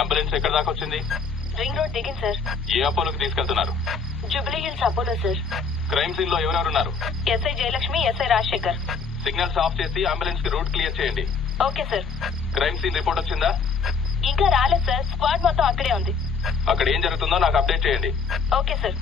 Ambulance ఎక్కడ దాకా వచ్చింది? రింగ్ రోడ్ దిగింది సార్. ఏ అపోలోకి తీసుకెళ్తున్నారు? Jubilee Hills Apollo sir. Crime scene లో ఎవరెవరున్నారు? SI Jayalakshmi, SI Rajasekhar. Signals off చేసి అంబులెన్స్ కి రూట్ క్లియర్ చేయండి. Okay sir. Crime scene report వచ్చిందా? ఇంకా రాలేదు సార్. స్క్వాడ్ మొత్తం అక్కడే ఉంది. అక్కడ ఏం జరుగుతుందో నాకు అప్డేట్ చేయండి. Okay sir.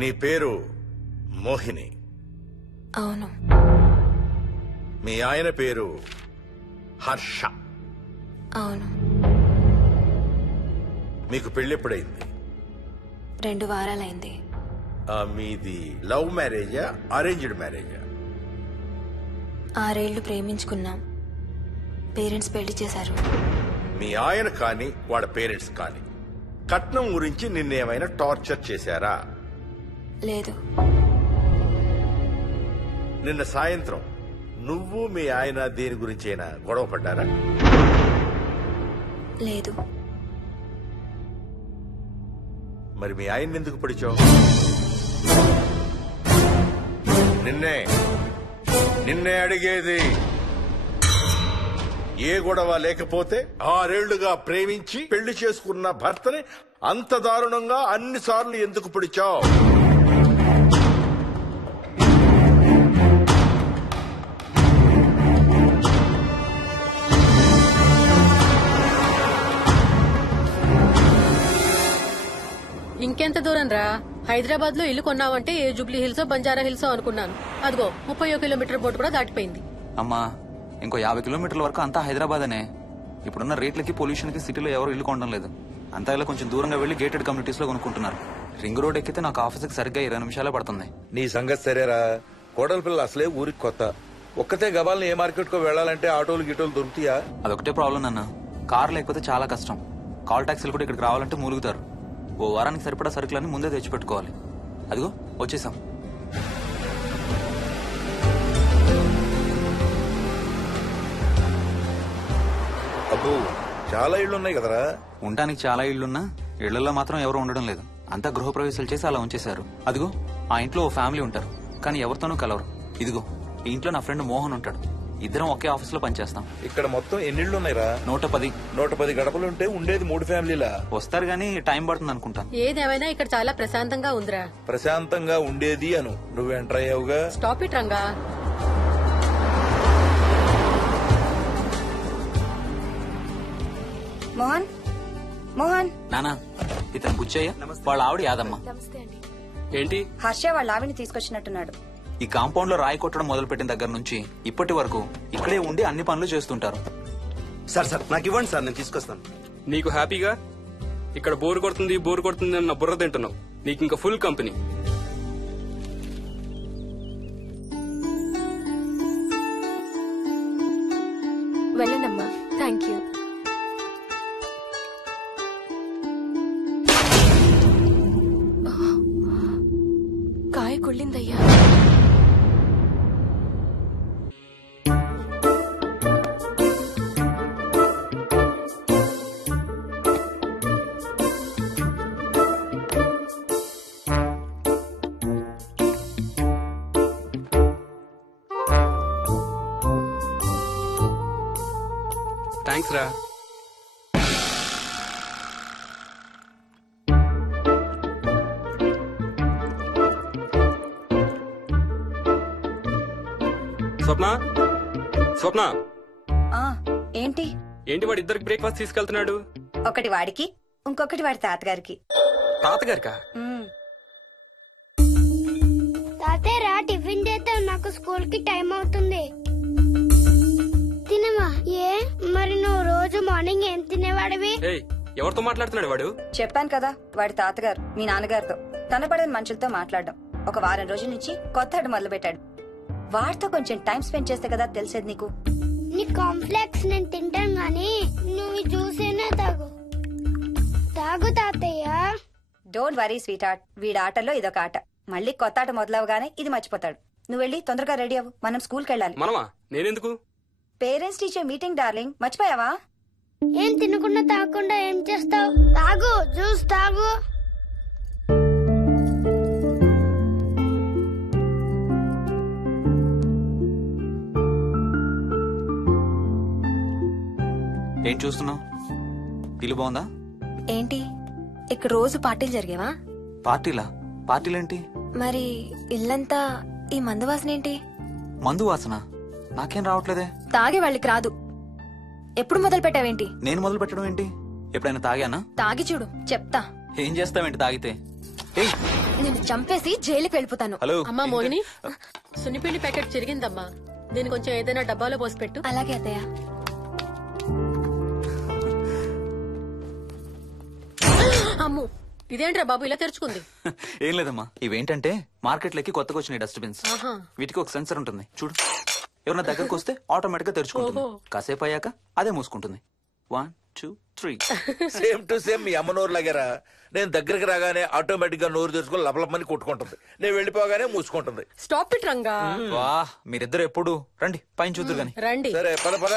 నీ పేరు మోహిని? అవును. మీ ఆయన పేరు హర్ష? అవును. మీకు పెళ్ళెప్పుడైంది? 2 వారాలైంది. మీది లవ్ మ్యారేజా అరేంజ్డ్ మ్యారేజా? 6 ఏళ్లు ప్రేమించుకున్నాం. పేరెంట్స్ పెళ్లి చేశారు. మీ ఆయన కానీ వాళ్ళ పేరెంట్స్ కానీ కట్నం గురించి నిన్నేమైనా టార్చర్ చేశారా? లేదు. నిన్న సాయంత్రం నువ్వు మీ ఆయన దేని గురించైనా గొడవ పడ్డారా? లేదు. మరి మీ ఆయన ఎందుకు పిడిచావు? నిన్నే అడిగేది. ఏ గొడవ లేకపోతే 6 ఏళ్లుగా ప్రేమించి పెళ్లి చేసుకున్న భర్తని అంత దారుణంగా అన్నిసార్లు ఎందుకు పిడిచావు? దూరం రా. హైదరాబాద్ లో ఇల్లు కొన్నావంటే ఏ జూబ్లీ హిల్స్ బంజారా హిల్స్ అనుకున్నాను. అదిగో 31 కిలోమీటర్ బోర్డు కూడా దాటిపోయింది. అమ్మా ఇంకో 50 కిలోమీటర్ల వరకు అంతా హైదరాబాద్ అనే. ఇప్పుడున్న రేట్లకి పొల్యూషన్ కి సిటీలో ఎవరు ఇల్లు కొనడం లేదు. అంతా ఇలా కొంచెం దూరంగా వెళ్లి గేటెడ్ కమ్యూనిటీస్ లో కొనుక్కుంటున్నారు. రింగ్ రోడ్ ఎక్కితే నాకు ఆఫీస్కి సరిగ్గా 20 నిమిషాలే పడుతుంది. నీ సంగతి సరేరా, కోడల పిల్ల అసలే ఊరికి కొత్త. ఒక్కతే గబాల్ని ఏ మార్కెట్ కో వెళ్లాలంటే ఆటోలు గిటోలు దొరుకుతాయా? అదొకటే ప్రాబ్లం నాన్న. కార్ లేకపోతే చాలా కష్టం. కాల్ టాక్సీలు కూడా ఇక్కడికి రావాలంటే మూలుగుతారు. ఓ వారానికి సరిపడా సరుకులన్నీ ముందే తెచ్చిపెట్టుకోవాలి. అదిగో వచ్చేసాం. అబ్బో చాలా ఇళ్లు ఉన్నాయి కదరా. ఉండటానికి చాలా ఇళ్లున్నా ఇళ్లలో మాత్రం ఎవరు ఉండడం లేదు. అంతా గృహప్రవేశాలు చేసి అలా ఉంచేశారు. అదిగో ఆ ఇంట్లో ఓ ఫ్యామిలీ ఉంటారు, కానీ ఎవరితోనూ కలవరు. ఇదిగో ఈ ఇంట్లో నా ఫ్రెండ్ మోహన్ ఉంటాడు. ఇద్దరం ఒకే ఆఫీస్ లో పనిచేస్తాం. ఇక్కడ మొత్తం ఎన్ని ఇళ్లు ఉన్నాయిరా? 110. 110 గడపలుంటే ఉండేది 3 ఫ్యామిలీలా. వస్తారు గానీ టైం పడుతుంది అనుకుంటాను. ఏదేమైనా ఇక్కడ చాలా ప్రశాంతంగా ఉందిరా. ప్రశాంతంగా ఉండేది అను, నువ్వు ఎంటర్ అయ్యావుగా. Stop it Ranga. మోహన్ మోహన్ నానా ఇతను బుచ్చయ్య, వాళ్ళ ఆవిడ యాదమ్మ. ఏంటి? హర్ష వాళ్ళ ఆవిని తీసుకొచ్చినట్టున్నాడు. ఈ కాంపౌండ్ లో రాయి కొట్టడం మొదలుపెట్టిన దగ్గర నుంచి ఇప్పటి వరకు ఇక్కడే ఉండి అన్ని పనులు చేస్తుంటారు. సార్ నాకు ఇవ్వండి సార్, నేను తీసుకొస్తాను. నీకు హ్యాపీగా ఇక్కడ బోర్ కొడుతుంది అన్న బుర్ర తింటున్నావు. నీకు ఇంకా ఫుల్ కంపెనీ. వెళ్ళండమ్మా. Thank you. కాయ కుళ్ళిందయ్యా. థ్యాంక్స్ రా. స్వప్న ఆ ఏంటి ఏంటి వాడు ఇద్దరికి బ్రేక్ఫాస్ట్ తీసుకెళ్తున్నాడు? ఒకటి వాడికి, ఇంకొకటి వాడి తాతగారికి. తాతగారికా? తాతయ్య టిఫిన్ చేస్తే నాకు స్కూల్ కి టైం అవుతుంది. తినమా? ఏ మరి నువ్వు రోజు మార్నింగ్ ఏం తినేవాడివి? ఎవరితో మాట్లాడుతున్నాడు వాడు? చెప్పాను కదా, వాడి తాతగారు మీ నాన్నగారితో కనపడని మనుషులతో మాట్లాడడం. ఒక వారం రోజుల నుంచి కొత్త ఆట మొదలు పెట్టాడు. వాడితో కొంచెం టైం స్పెండ్ చేస్తే కదా తెలిసేది నీకు. నీ కాంప్లెక్స్ నేను తింటాను గానీ నువ్వు జ్యూసేనే తాగు తాతయ్య. డోంట్ వరీ స్వీట్ హార్ట్, వీడి ఆటల్లో ఇదొక ఆట. మళ్ళీ కొత్త ఆట మొదలవగానే ఇది మర్చిపోతాడు. నువ్వు వెళ్ళి తొందరగా రెడీ అవ్వు, మనం స్కూల్కి వెళ్ళాలి. మనమా? నేనెందుకు? పేరెంట్స్ టీచర్ మీటింగ్ డార్లింగ్, మర్చిపోయావా? ఏం తినకుండా తాగకుండా ఏం చేస్తావు? తాగు, జ్యూస్ తాగు. ఏం చూస్తున్నావు? ఇల్లు బాగుందా? ఏంటి ఇక్కడ రోజు పార్టీలు జరిగేవా? పార్టీలేంటి? మరి ఇల్లంతా ఈ మందు వాసన ఏంటి? మందు వాసన నాకేం రావట్లేదే. తాగే వాళ్ళకి రాదు. ఎప్పుడు మొదలు పెట్టావేంటి? నేను మొదలు పెట్టడం ఏంటి? ఎప్పుడైనా తాగానా? తాగి చూడు, చెప్తా. ఏం చేస్తావేంటి తాగితే? నేను చంపేసి జైలుకి వెళ్ళిపోతాను. హలో అమ్మా మోహిని, సున్నిపిండి ప్యాకెట్ చిరిగిందమ్మా. దీని కొంచెం ఏదైనా డబ్బాలో పోసి పెట్టు. అలాగే అత్తయ్య. అమ్ము, ఇదేంట్రా బాబు ఇలా తెరుచుకుంది? ఏం లేదమ్మా, ఇవేంటంటే మార్కెట్లోకి కొత్తగా వచ్చిన డస్ట్బిన్స్. ఆహా. వీటికి ఒక సెన్సర్ ఉంటుంది చూడు. ఎవరైనా దగ్గరకు వస్తే ఆటోమేటిక్ గా తెరుచుకుంటుంది. కాసేపు అయ్యాక అదే మూసుకుంటుంది. 1 2 3. సేమ్ టు సేమ్ మీ అమ్మ నోరు లాగారా. నేను దగ్గరికి రాగానే ఆటోమేటిక్ గా నోరు తెరుచుకొని లపలపని కొట్టుకుంటుంది. నేను వెళ్ళిపోగానే మూసుకుంటుంది. Stop it Ranga. వా, మీరిద్దరు ఎప్పుడు రండి పైన చూద్దరు గాని. రండి. సరే పద పద.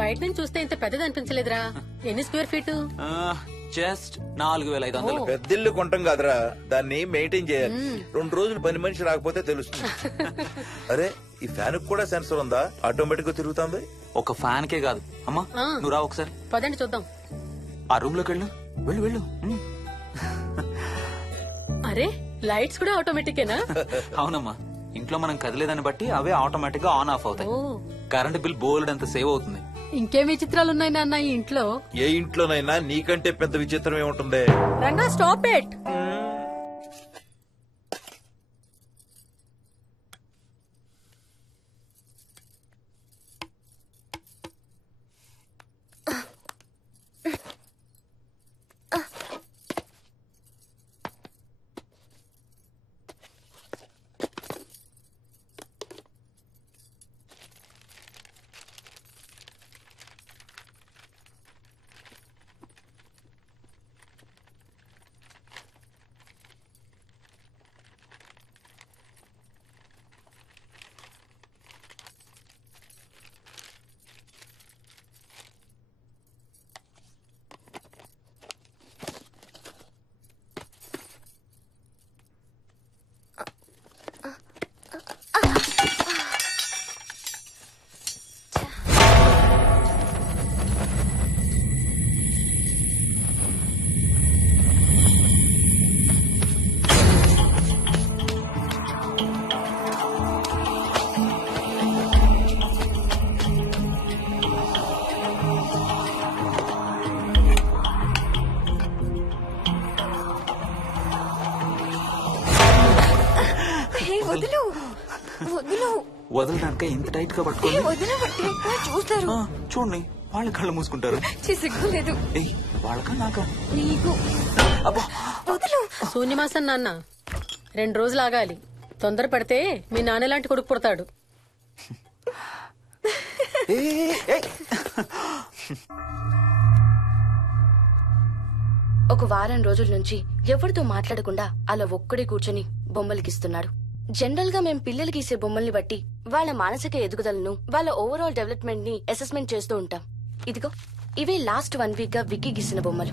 బయట నుంచి చూస్తే ఇంత పెద్దది అనిపించలేదురా. ఎన్ని స్క్వేర్ ఫీట్? జస్ట్ 4500. పెద్దిల్లు కొంటాం కాదురా, దాన్ని మెయింటైన్ చేయాలి. 2 రోజులు పని మనిషి రాకపోతే తెలుస్తుంది. అరే ఈ ఫ్యాన్ కూడా సెన్సర్ ఉందా? ఆటోమేటిక్ గా తిరుగుతుంది. ఒక ఫ్యాన్ కే కాదు. అమ్మా నువ్వు రా ఒకసారి. పదండి చూద్దాం. ఆ రూమ్ లోకి వెళ్ళు. అరే లైట్స్ కూడా ఆటోమేటికేనా? అవునమ్మా, ఇంట్లో మనం కదిలేదాన్ని బట్టి అవే ఆటోమేటిక్ గా ఆన్ ఆఫ్ అవుతాయి. ఓ కరెంట్ బిల్ బోల్డ్ అంత సేవ్ అవుతుంది. ఇంకేం విచిత్రాలు ఉన్నాయి నాన్న ఈ ఇంట్లో. ఏ ఇంట్లోనైనా నీకంటే పెద్ద విచిత్రం ఏముంటుంది? Ranga stop it. వదలడానిక ఇంత టైట్ గా పట్టుకోండి. చూస్తారు. చూడండి వాళ్ళ కళ్ళు మూసుకుంటారు. సిగ్గులేదు వాళ్ళకా నాకా? నీకు. అబ్బా శూన్యమాసం నాన్న 2 రోజులు ఆగాలి. తొందర పడితే మీ నాన్న లాంటి కొడుకు పుడతాడు. ఒక వారం రోజుల నుంచి ఎవరితో మాట్లాడకుండా అలా ఒక్కడే కూర్చొని బొమ్మలు గీస్తున్నాడు. జనరల్ గా మేం పిల్లలు గీసే బొమ్మల్ని బట్టి వాళ్ళ మానసిక ఎదుగుదలను, వాళ్ళ ఓవరాల్ డెవలప్మెంట్ ని అసెస్మెంట్ చేస్తూ ఉంటాం. ఇదిగో ఇవే లాస్ట్ 1 వీక్ గా విక్కీ గీసిన బొమ్మలు.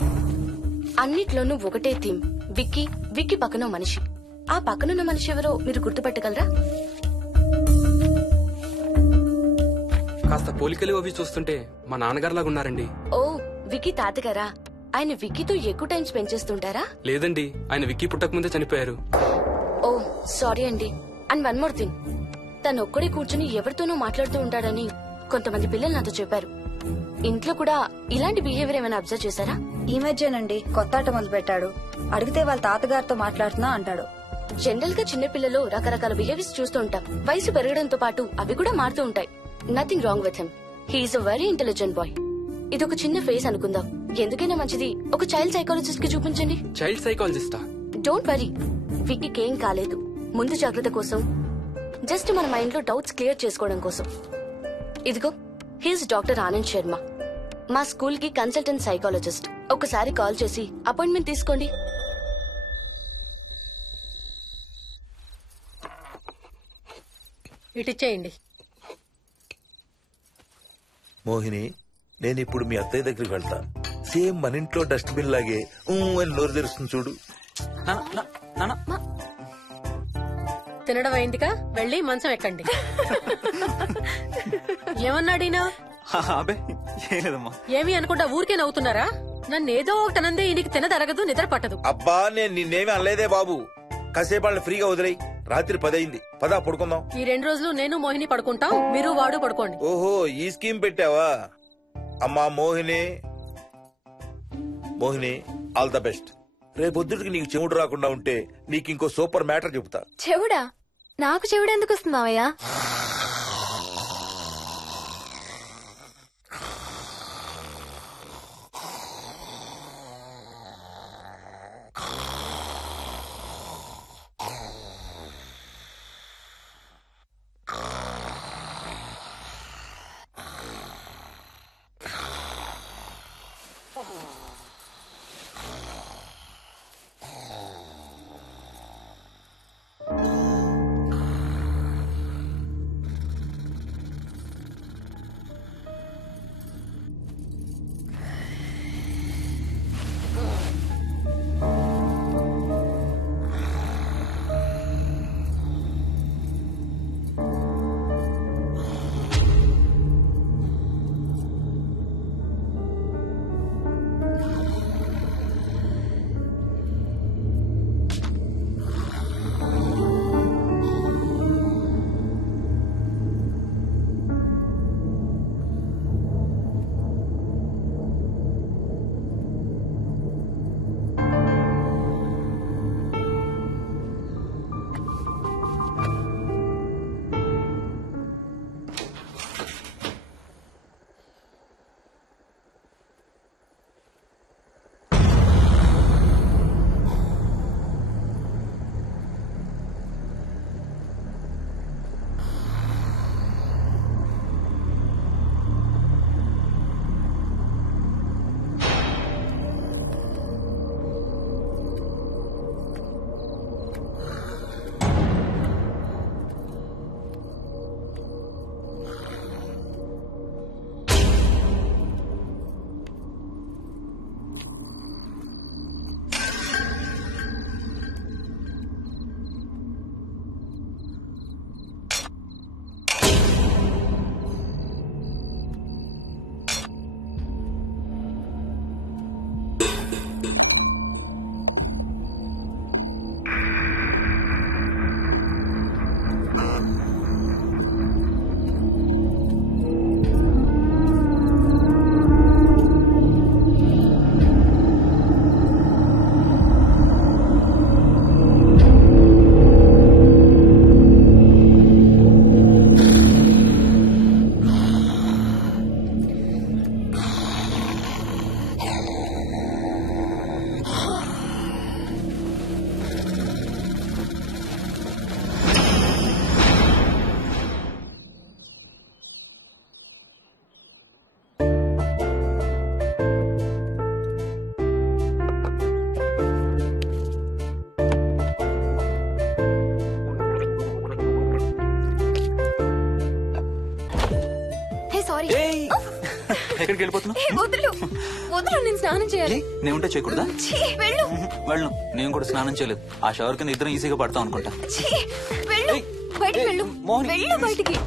అన్నిట్లోనూ ఒకటే థీమ్, విక్కీ, విక్కీ పక్కన మనిషి. ఆ పక్కనున్న మనిషి ఎవరో మీరు గుర్తుపట్టగలరా? కాస్త పోలికలు అవి చూస్తుంటే మా నాన్నగారులాగా ఉన్నారండి. ఓ విక్కీ తాతగారా? ఆయన విక్కీతో ఎక్కువ టైం స్పెండ్ చేస్తుంటారా? లేదండి, ఆయన విక్కీ పుట్టక ముందే చనిపోయారు. ఓ సారీ అండి. అండ్ 1 మోర్ థింగ్, తను ఒక్కడే కూర్చుని ఎవరితోనూ మాట్లాడుతూ ఉంటాడని కొంతమంది పిల్లలు నాతో చెప్పారు. ఇంట్లో కూడా ఇలాంటి బిహేవియర్ ఏమైనా అబ్జర్వ్ చేశారా? ఈ మధ్యనండి కొత్త ఆట మొదలు పెట్టాడు. అడిగితే వాళ్ళ తాతగారితో మాట్లాడుతున్నా అంటాడు. జనరల్ గా చిన్న పిల్లలు రకరకాల బిహేవియర్స్ చూస్తూ ఉంటాం. వయసు పెరగడంతో పాటు అవి కూడా మారుతూ ఉంటాయి. Nothing wrong with him. He's a very intelligent boy. ఇదొక చిన్న ఫేస్ అనుకుందాం. ఎందుకైనా మంచిది ఒక చైల్డ్ సైకాలజిస్ట్ కి చూపించండి. చైల్డ్ సైకాలజిస్టా? డోంట్ వరీ, విక్కీకి ఏం కాలేదు. ముందు జాగ్రత్త కోసం, జస్ట్ మన మైండ్ లో డౌట్స్ క్లియర్ చేసుకోవడం కోసం. ఇదిగో హీస్ డాక్టర్ ఆనంద్ శర్మ, మా స్కూల్ కి కన్సల్టెంట్ సైకాలజిస్ట్. ఒకసారి కాల్ చేసి అపాయింట్మెంట్ తీసుకోండి. ఇటిచ్చేయండి. మోహిని, నేను ఇప్పుడు మీ అత్తయ్య దగ్గరికి వెళ్తా. సేమ్ మన ఇంట్లో డస్ట్ బిన్ లాగే అని నోరు తెరుస్తుంది చూడు. తినడం అయిందిగా, వెళ్ళి మంచం ఎక్కండి. ఏమన్నాడీనా? అబ్బే ఏం లేదమ్మా. ఏమి అనుకుంటా ఊరికే నవ్వుతున్నారా? నన్ను ఏదో ఒకటి అనందే ఈయనకి తినదరగదు, నిద్ర పట్టదు. అబ్బా నేను నిన్నేమి అనలేదే బాబు. కాసేపు వాళ్ళని ఫ్రీగా వదిలేయి. రాత్రి 10 అయింది, పదా పడుకుందాం. ఈ 2 రోజులు నేను మోహిని పడుకుంటాం, మీరు వాడు పడుకోండి. ఓహో ఈ స్కీమ్ పెట్టావా? అమ్మా Mohini, Mohini all the best. రేపొద్దుటికి నీకు చెవుడు రాకుండా ఉంటే నీకు ఇంకో సూపర్ మ్యాటర్ చెబుతా. చెవుడా? నాకు చెవుడు ఎందుకు వస్తుంది మావయ్య? ఎక్కడికి వెళ్ళిపోతున్నావు? వదులు వదులు, నేను స్నానం చేయాలి. నేను ఉంటే చేయకూడదా? వెళ్ళు. వెళ్ళను, నేను కూడా స్నానం చేయలేదు. ఆ షవర్ కింద ఇద్దరం ఈజీగా పడతాం అనుకుంటా. వెళ్ళు, బయటికి వెళ్ళు. మోహిని. వెళ్ళు బయటికి.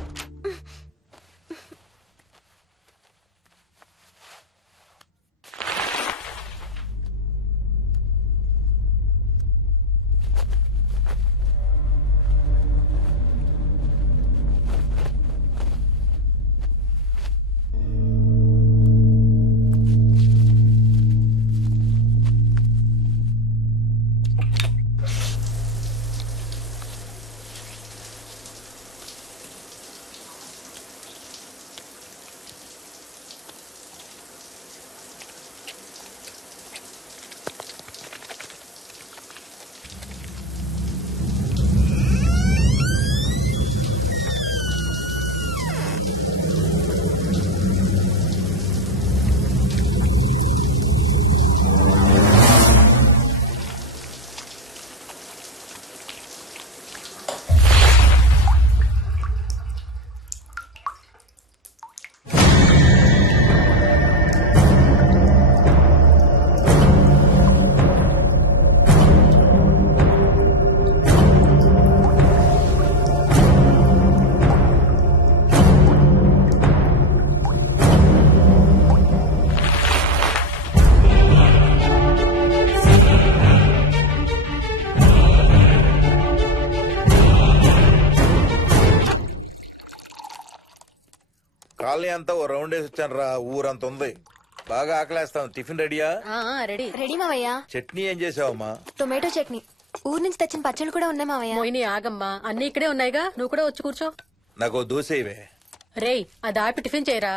కాలనీ అంతా ఓ రౌండ్ వేసి వచ్చాను రా. ఊరంత ఉంది. బాగా ఆకలేస్తాం. టిఫిన్ రెడీయా? రెడీ. రెడీ మావయ్య. చట్నీ ఏం చేసావమ్మా? టొమాటో చట్నీ. ఊరు నుంచి తెచ్చిన పచ్చళ్ళు కూడా ఉన్నాయి మావయ్య. మోహిని ఆగమ్మా, అన్ని ఇక్కడే ఉన్నాయిగా, నువ్వు కూడా వచ్చి కూర్చో. నాకు దోశ ఇవే. రేయ్, అది ఆపి టిఫిన్ చేయరా.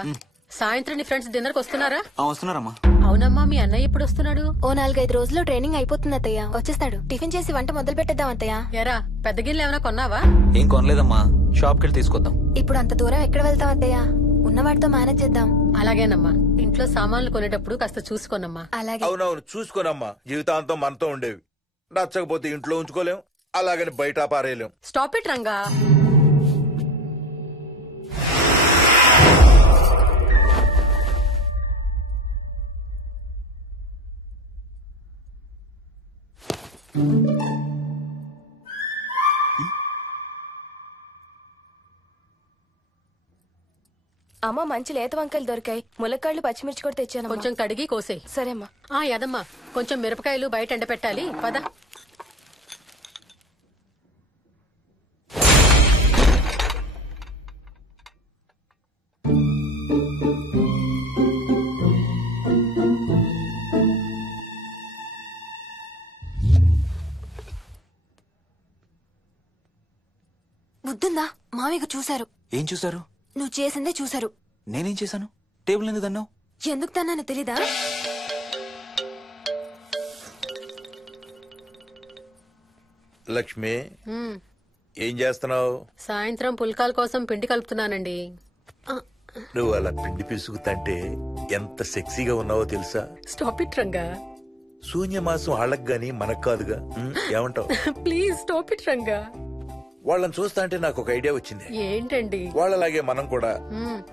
సాయంత్రం నీ ఫ్రెండ్స్ డిన్నర్ కి వస్తున్నారా? వస్తున్నారమ్మా. అవునమ్మా, మీ అన్నయ్య ఎప్పుడు వస్తున్నాడు? ఓ 4-5 రోజుల్లో ట్రైనింగ్ అయిపోతుంది అత్తయ్య, వచ్చేస్తాడు. టిఫిన్ చేసి వంట మొదలు పెట్టేద్దాం అత్తయ్య. ఎరా, పెద్ద గిన్నెలు ఏమైనా కొన్నావా? ఏం కొనలేదమ్మా, షాప్ కెళ్ళి తీసుకొద్దాం. ఇప్పుడు అంత దూరం ఎక్కడ వెళ్తాం అత్తయ్య? ఉన్న వాటితో మేనేజ్ చేద్దాం. అలాగేనమ్మా, ఇంట్లో సామాన్లు కొనేటప్పుడు కాస్త చూసుకోనమ్మా. అలాగే. అవునవును, చూసుకోనమ్మా. జీవితాంతం మనతో ఉండేవి. నచ్చకపోతే ఇంట్లో ఉంచుకోలేం, అలాగని బయట పారేయలేం. Stop it Ranga. అమ్మ, మంచి లేత వంకాయలు దొరికాయి. ములక్కాళ్ళు, పచ్చిమిర్చి కూడా తెచ్చాను. కొంచెం కడిగి కోసేయ్. సరేమ్మా. యదమ్మా, కొంచెం మిరపకాయలు బయట ఎండపెట్టాలి. పద. బుద్ధుందా? మామయ్యకు చూశారు. ఏం చూసారు? నువ్వు చేసిందే చూశారు. నేనేం చేశాను? టేబుల్ ఎందుకు అన్నావు? ఎందుకు తన్నాను తెలీదా? లక్ష్మి, ఏం చేస్తున్నావు? సాయంత్రం పుల్కాల కోసం పిండి కలుపుతున్నానండి. నువ్వు అలా పిండి పిసుకుతంటే ఎంత సెక్సీగా ఉన్నావో తెలుసా? Stop it Ranga. శూన్యమాసం వాళ్ళకి గాని మనకు కాదుగా. ఏమంటావు? Please stop it Ranga. వాళ్ళని చూస్తా అంటే నాకు ఒక ఐడియా వచ్చింది. ఏంటండి? వాళ్ళలాగే మనం కూడా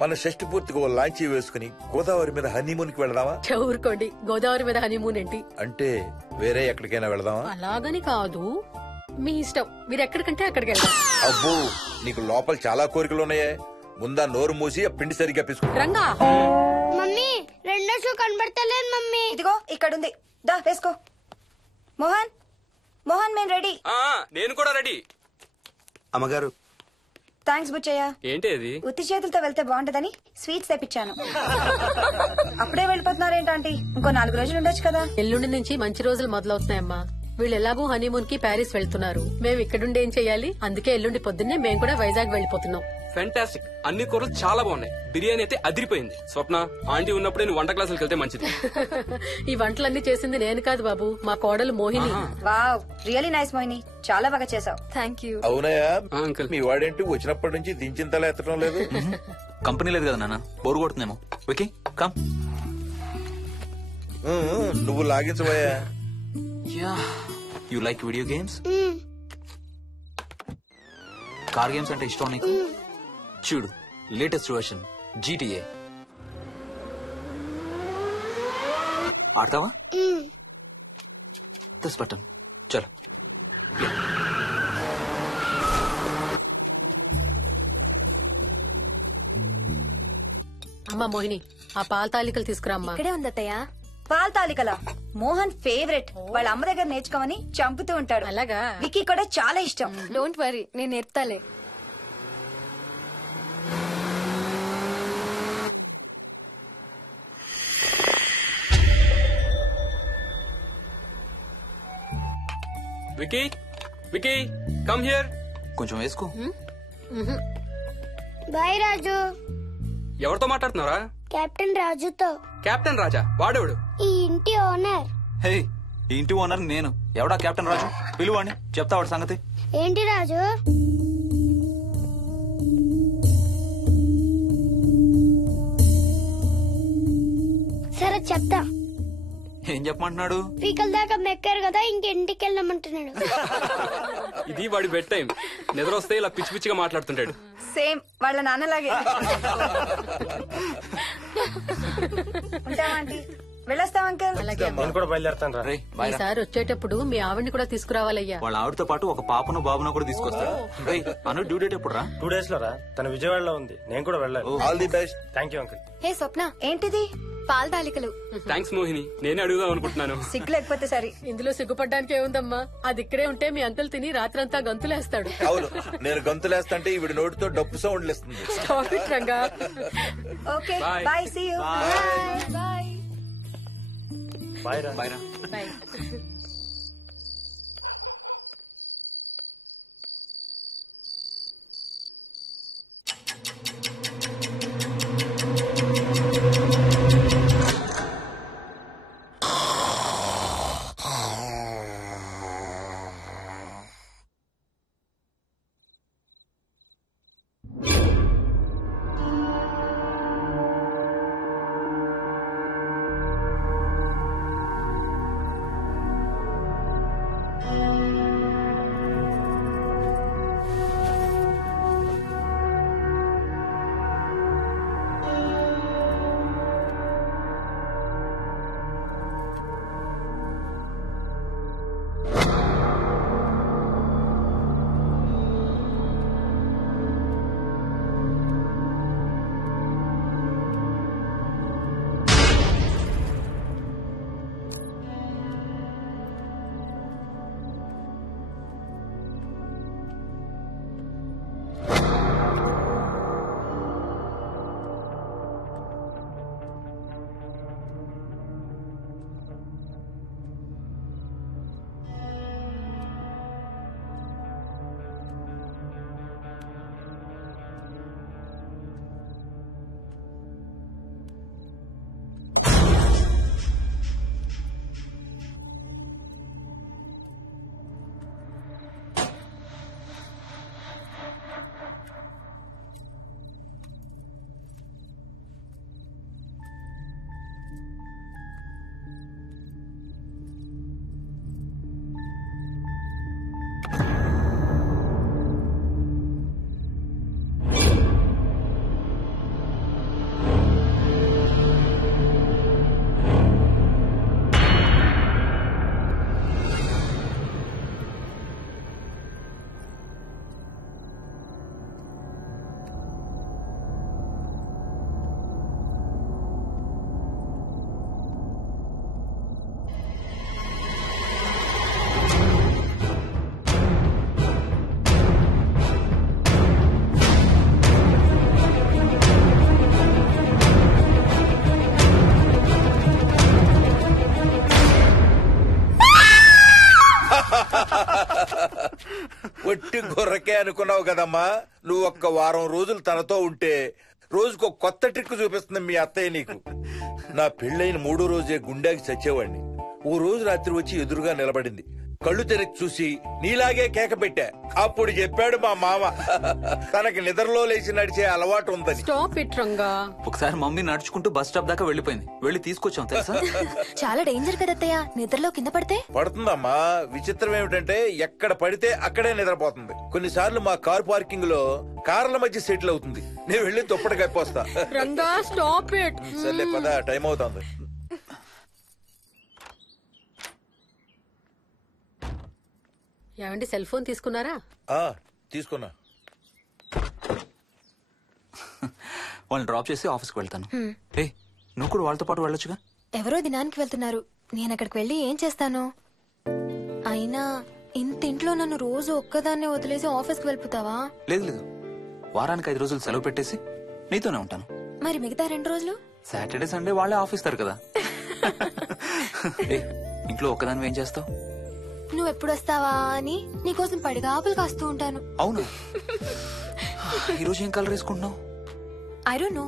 మన షష్టి పూర్తిగా ఓ లాంచీ వేసుకుని గోదావరి మీద హనీమూన్ కి వెళదామా? ఊరుకోండి, గోదావరి మీద హనీమూన్ ఏంటి? అంటే వేరే ఎక్కడికైనా వెళదామా? అలాగని కాదు, మీ ఇష్టం. మీరు ఎక్కడికంటే అక్కడికి వెళ్దాం. అబ్బో, నీకు లోపల చాలా కోరికలు ఉన్నాయే. ముందా నోరు మూసి ఆ పిండి సరిగ్గా పిసుకు. రంగా. మమ్మీ, రెండో షూ కనబడతలేదు మమ్మీ. ఇదిగో ఇక్కడుంది, దా వేసుకో. మోహన్, మోహన్, మేము రెడీ. నేను కూడా రెడీ. అమ్మగారు. థ్యాంక్స్ బుచ్చయ్య. ఏంటి అది? ఉత్తి చేతులతో వెళ్తే బాగుంటదని స్వీట్స్ తెప్పించాను. అప్పుడే వెళ్ళిపోతున్నారేంటంటీ? ఇంకో 4 రోజులు ఉండొచ్చు కదా. ఎల్లుండి నుంచి మంచి రోజులు మొదలవుతున్నాయమ్మా. వీళ్ళు ఎలాగూ హనీమూన్ కి ప్యారిస్ వెళ్తున్నారు. మేము ఇక్కడుండి ఏం చెయ్యాలి? అందుకే ఎల్లుండి పొద్దున్నే మేము కూడా వైజాగ్ వెళ్ళిపోతున్నాం. ఫెంటాస్టిక్. అన్ని కూరలు చాలా బాగున్నాయి. బిర్యానీ అయితే అదిరిపోయింది. స్వప్న, ఆంటీ ఉన్నప్పుడే నువ్వు వంట క్లాసులకు వెళ్తే మంచిది. ఈ వంటలన్నీ చేసింది నేను కాదు బాబు, మా కోడలు Mohini. Wow, really nice Mohini, చాలా బాగా చేసావు. Thank you. అవునయ్యా, అంకుల్. మీ వాడేంటి వచ్చినప్పటి నుంచి దించింతలా ఎత్తడం లేదు? కంపెనీ లేదు కదా నాన్న, బోరు కొడుతుందేమో. Okay, come. నువ్వు లాగించబోయా? You like video games? Car games అంటే ఇష్టం నీకు? చూడు, లేటెస్ట్ వర్షన్ GTA. ఆడతావా? This button. చలో. అమ్మా మోహిని, ఆ పాల తాలికలు తీసుకురామ్మా. ఇక్కడే ఉంది అత్తయ్య. పాల తాలికల మోహన్ ఫేవరెట్. వాళ్ళ అమ్మ దగ్గర నేర్చుకోమని చంపుతూ ఉంటాడు. అలాగా? వికీ కూడా చాలా ఇష్టం. డోంట్ వరీ, నేను నేర్పుతాలే. Vicky, Vicky, come here. కొంచెం వేసుకో. బాయ్ రాజు. ఎవరితో మాట్లాడుతున్నారా? కెప్టెన్ రాజుతో. కెప్టెన్ రాజా? వాడేవాడు? ఈ ఇంటి ఓనర్. హే, ఈ ఇంటి ఓనర్ నేను. ఎవడా కెప్టెన్ రాజు? పిలువాడిని, చెప్తా వాడి సంగతి. ఏంటి రాజు? సరే చెప్తా. ఏం చెప్పమంటున్నాడు? పీకల దాకా మెక్కారు కదా, ఇంటికి వెళ్ళమంటున్నాడు. ఇది వాడి బెడ్ టైం. నిద్ర వస్తే ఇలా పిచ్చి పిచ్చిగా మాట్లాడుతుంటాడు. సేమ్ వాళ్ళ నాన్నలాగే. ఉంటావా ఆంటీ? వెళ్ళొస్తాం అంకల్. నేను కూడా బయలుదేరుతాను రా. రేయ్, బాయ్ రా. ఈసారి వచ్చేటప్పుడు మీ ఆవిడ్ని కూడా తీసుకురావాలయ్యా. వాళ్ళ ఆవిడతో పాటు ఒక పాపను బాబును కూడా తీసుకొస్తాడు. రేయ్, అను డ్యూ డేట్ ఎప్పుడు రా? 2 days లో రా. తన విజయవాడలో ఉంది, నేను కూడా వెళ్ళాలి. All the best. Thank you uncle. Hey Swapna, ఏంటిది? పాల తాలికలు. థ్యాంక్స్ మోహిని, నేనే అడుగుదాం అనుకుంటున్నాను. సిగ్గు లేకపోతే సరే. ఇందులో సిగ్గుపడ్డానికి ఏముందమ్మా? అది ఇక్కడే ఉంటే మీ అంకుల్ తిని రాత్రంతా గంతులేస్తాడు. అవును, నేను గంతులేస్తంటే ఈవిడ నోటితో డప్పు సౌండ్లు ఇస్తుంది. Stop it, Ranga. Okay Bye. Bye, see you. Bye. Bye రా. బాయ్ రా. Bye. ఒట్టి గొర్రకే అనుకున్నావు కదమ్మా. నువ్వు ఒక్క వారం రోజులు తనతో ఉంటే రోజుకు కొత్త ట్రిక్ చూపిస్తుంది మీ అత్తయ్య నీకు. నా పెళ్ళైన 3వ రోజే గుండెకి చచ్చేవాడిని. ఓ రోజు రాత్రి వచ్చి ఎదురుగా నిలబడింది. కళ్ళు తెరిచి చూసి నీలాగే కేక పెట్టా. అప్పుడు చెప్పాడు మా మామ తనకి నిద్రలో లేచి నడిచే అలవాటు ఉందని. Stop it, Ranga. ఒకసారి మమ్మీ నడుచుకుంటూ బస్ స్టాప్ దాకా వెళ్ళిపోయింది. వెళ్ళి తీసుకొచ్చాం తెలుసా. చాలా డేంజర్ కదా అత్తయ్య, నిద్రలో కింద పడితే. పడుతుందమ్మా. విచిత్రం ఏమిటంటే ఎక్కడ పడితే అక్కడే నిద్రపోతుంది. కొన్నిసార్లు మా కార్ పార్కింగ్ లో కార్ల మధ్య సెటిల్ అవుతుంది. నేను వెళ్ళి దుప్పటి కప్పొస్తా. Ranga, stop it. సర్లే పద, టైం అవుతుంది. ఏమండి సెల్ ఫోన్ తీసుకున్నారా? తీసుకున్నా. వాళ్ళని డ్రాప్ చేసి ఆఫీస్కి వెళ్తాను. ఏ నువ్వు కూడా వాళ్ళతో పాటు వెళ్ళొచ్చుగా. ఎవరో దినానికి వెళ్తున్నారు, నేను అక్కడికి వెళ్ళి ఏం చేస్తాను? అయినా ఇంత ఇంట్లో నన్ను రోజు ఒక్కదాన్నే వదిలేసి ఆఫీస్కి వెళ్ళిపోతావా? లేదు లేదు, వారానికి 5 రోజులు సెలవు పెట్టేసి నీతోనే ఉంటాను. మరి మిగతా 2 రోజులు? సాటర్డే సండే వాళ్ళే ఆఫీస్ తారు కదా. ఏ ఇంట్లో ఒక్కదాని ఏం చేస్తావు? నువ్వు ఎప్పుడు వస్తావా అని నీకోసం పడిగాపులు కాస్తూ ఉంటాను. అవును. ఈరోజు ఏం కలర్ వేసుకుంటున్నావు? I don't know,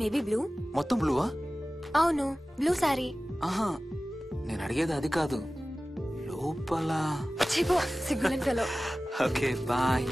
maybe blue. మొత్తం బ్లూవా? అవును, బ్లూ సారీ. ఆహా, నేను అడిగేది అది కాదు, లోపల. సిగ్గులేని ఫెలో. Okay bye.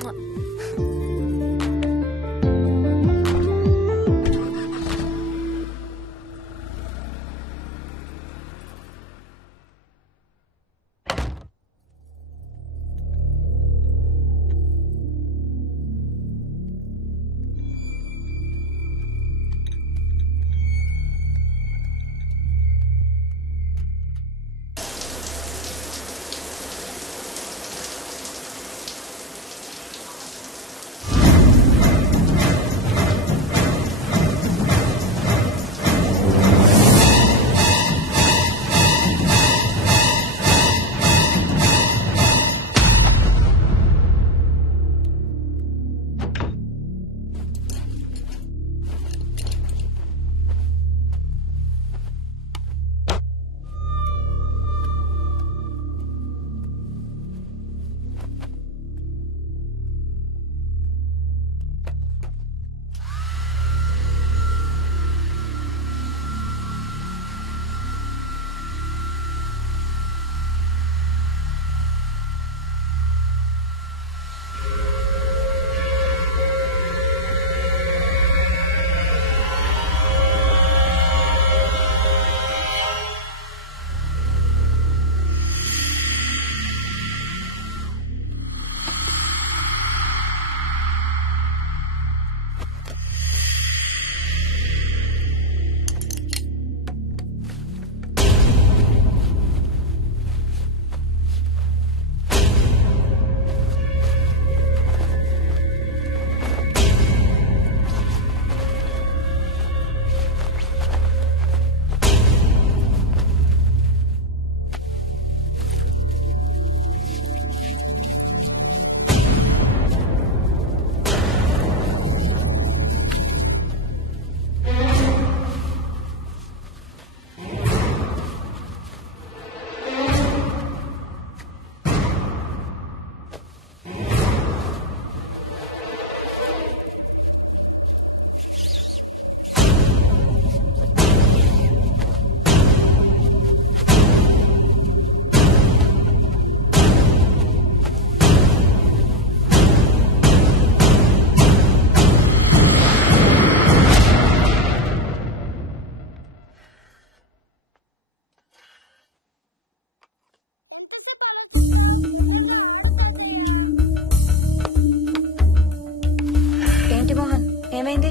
ఏమైంది?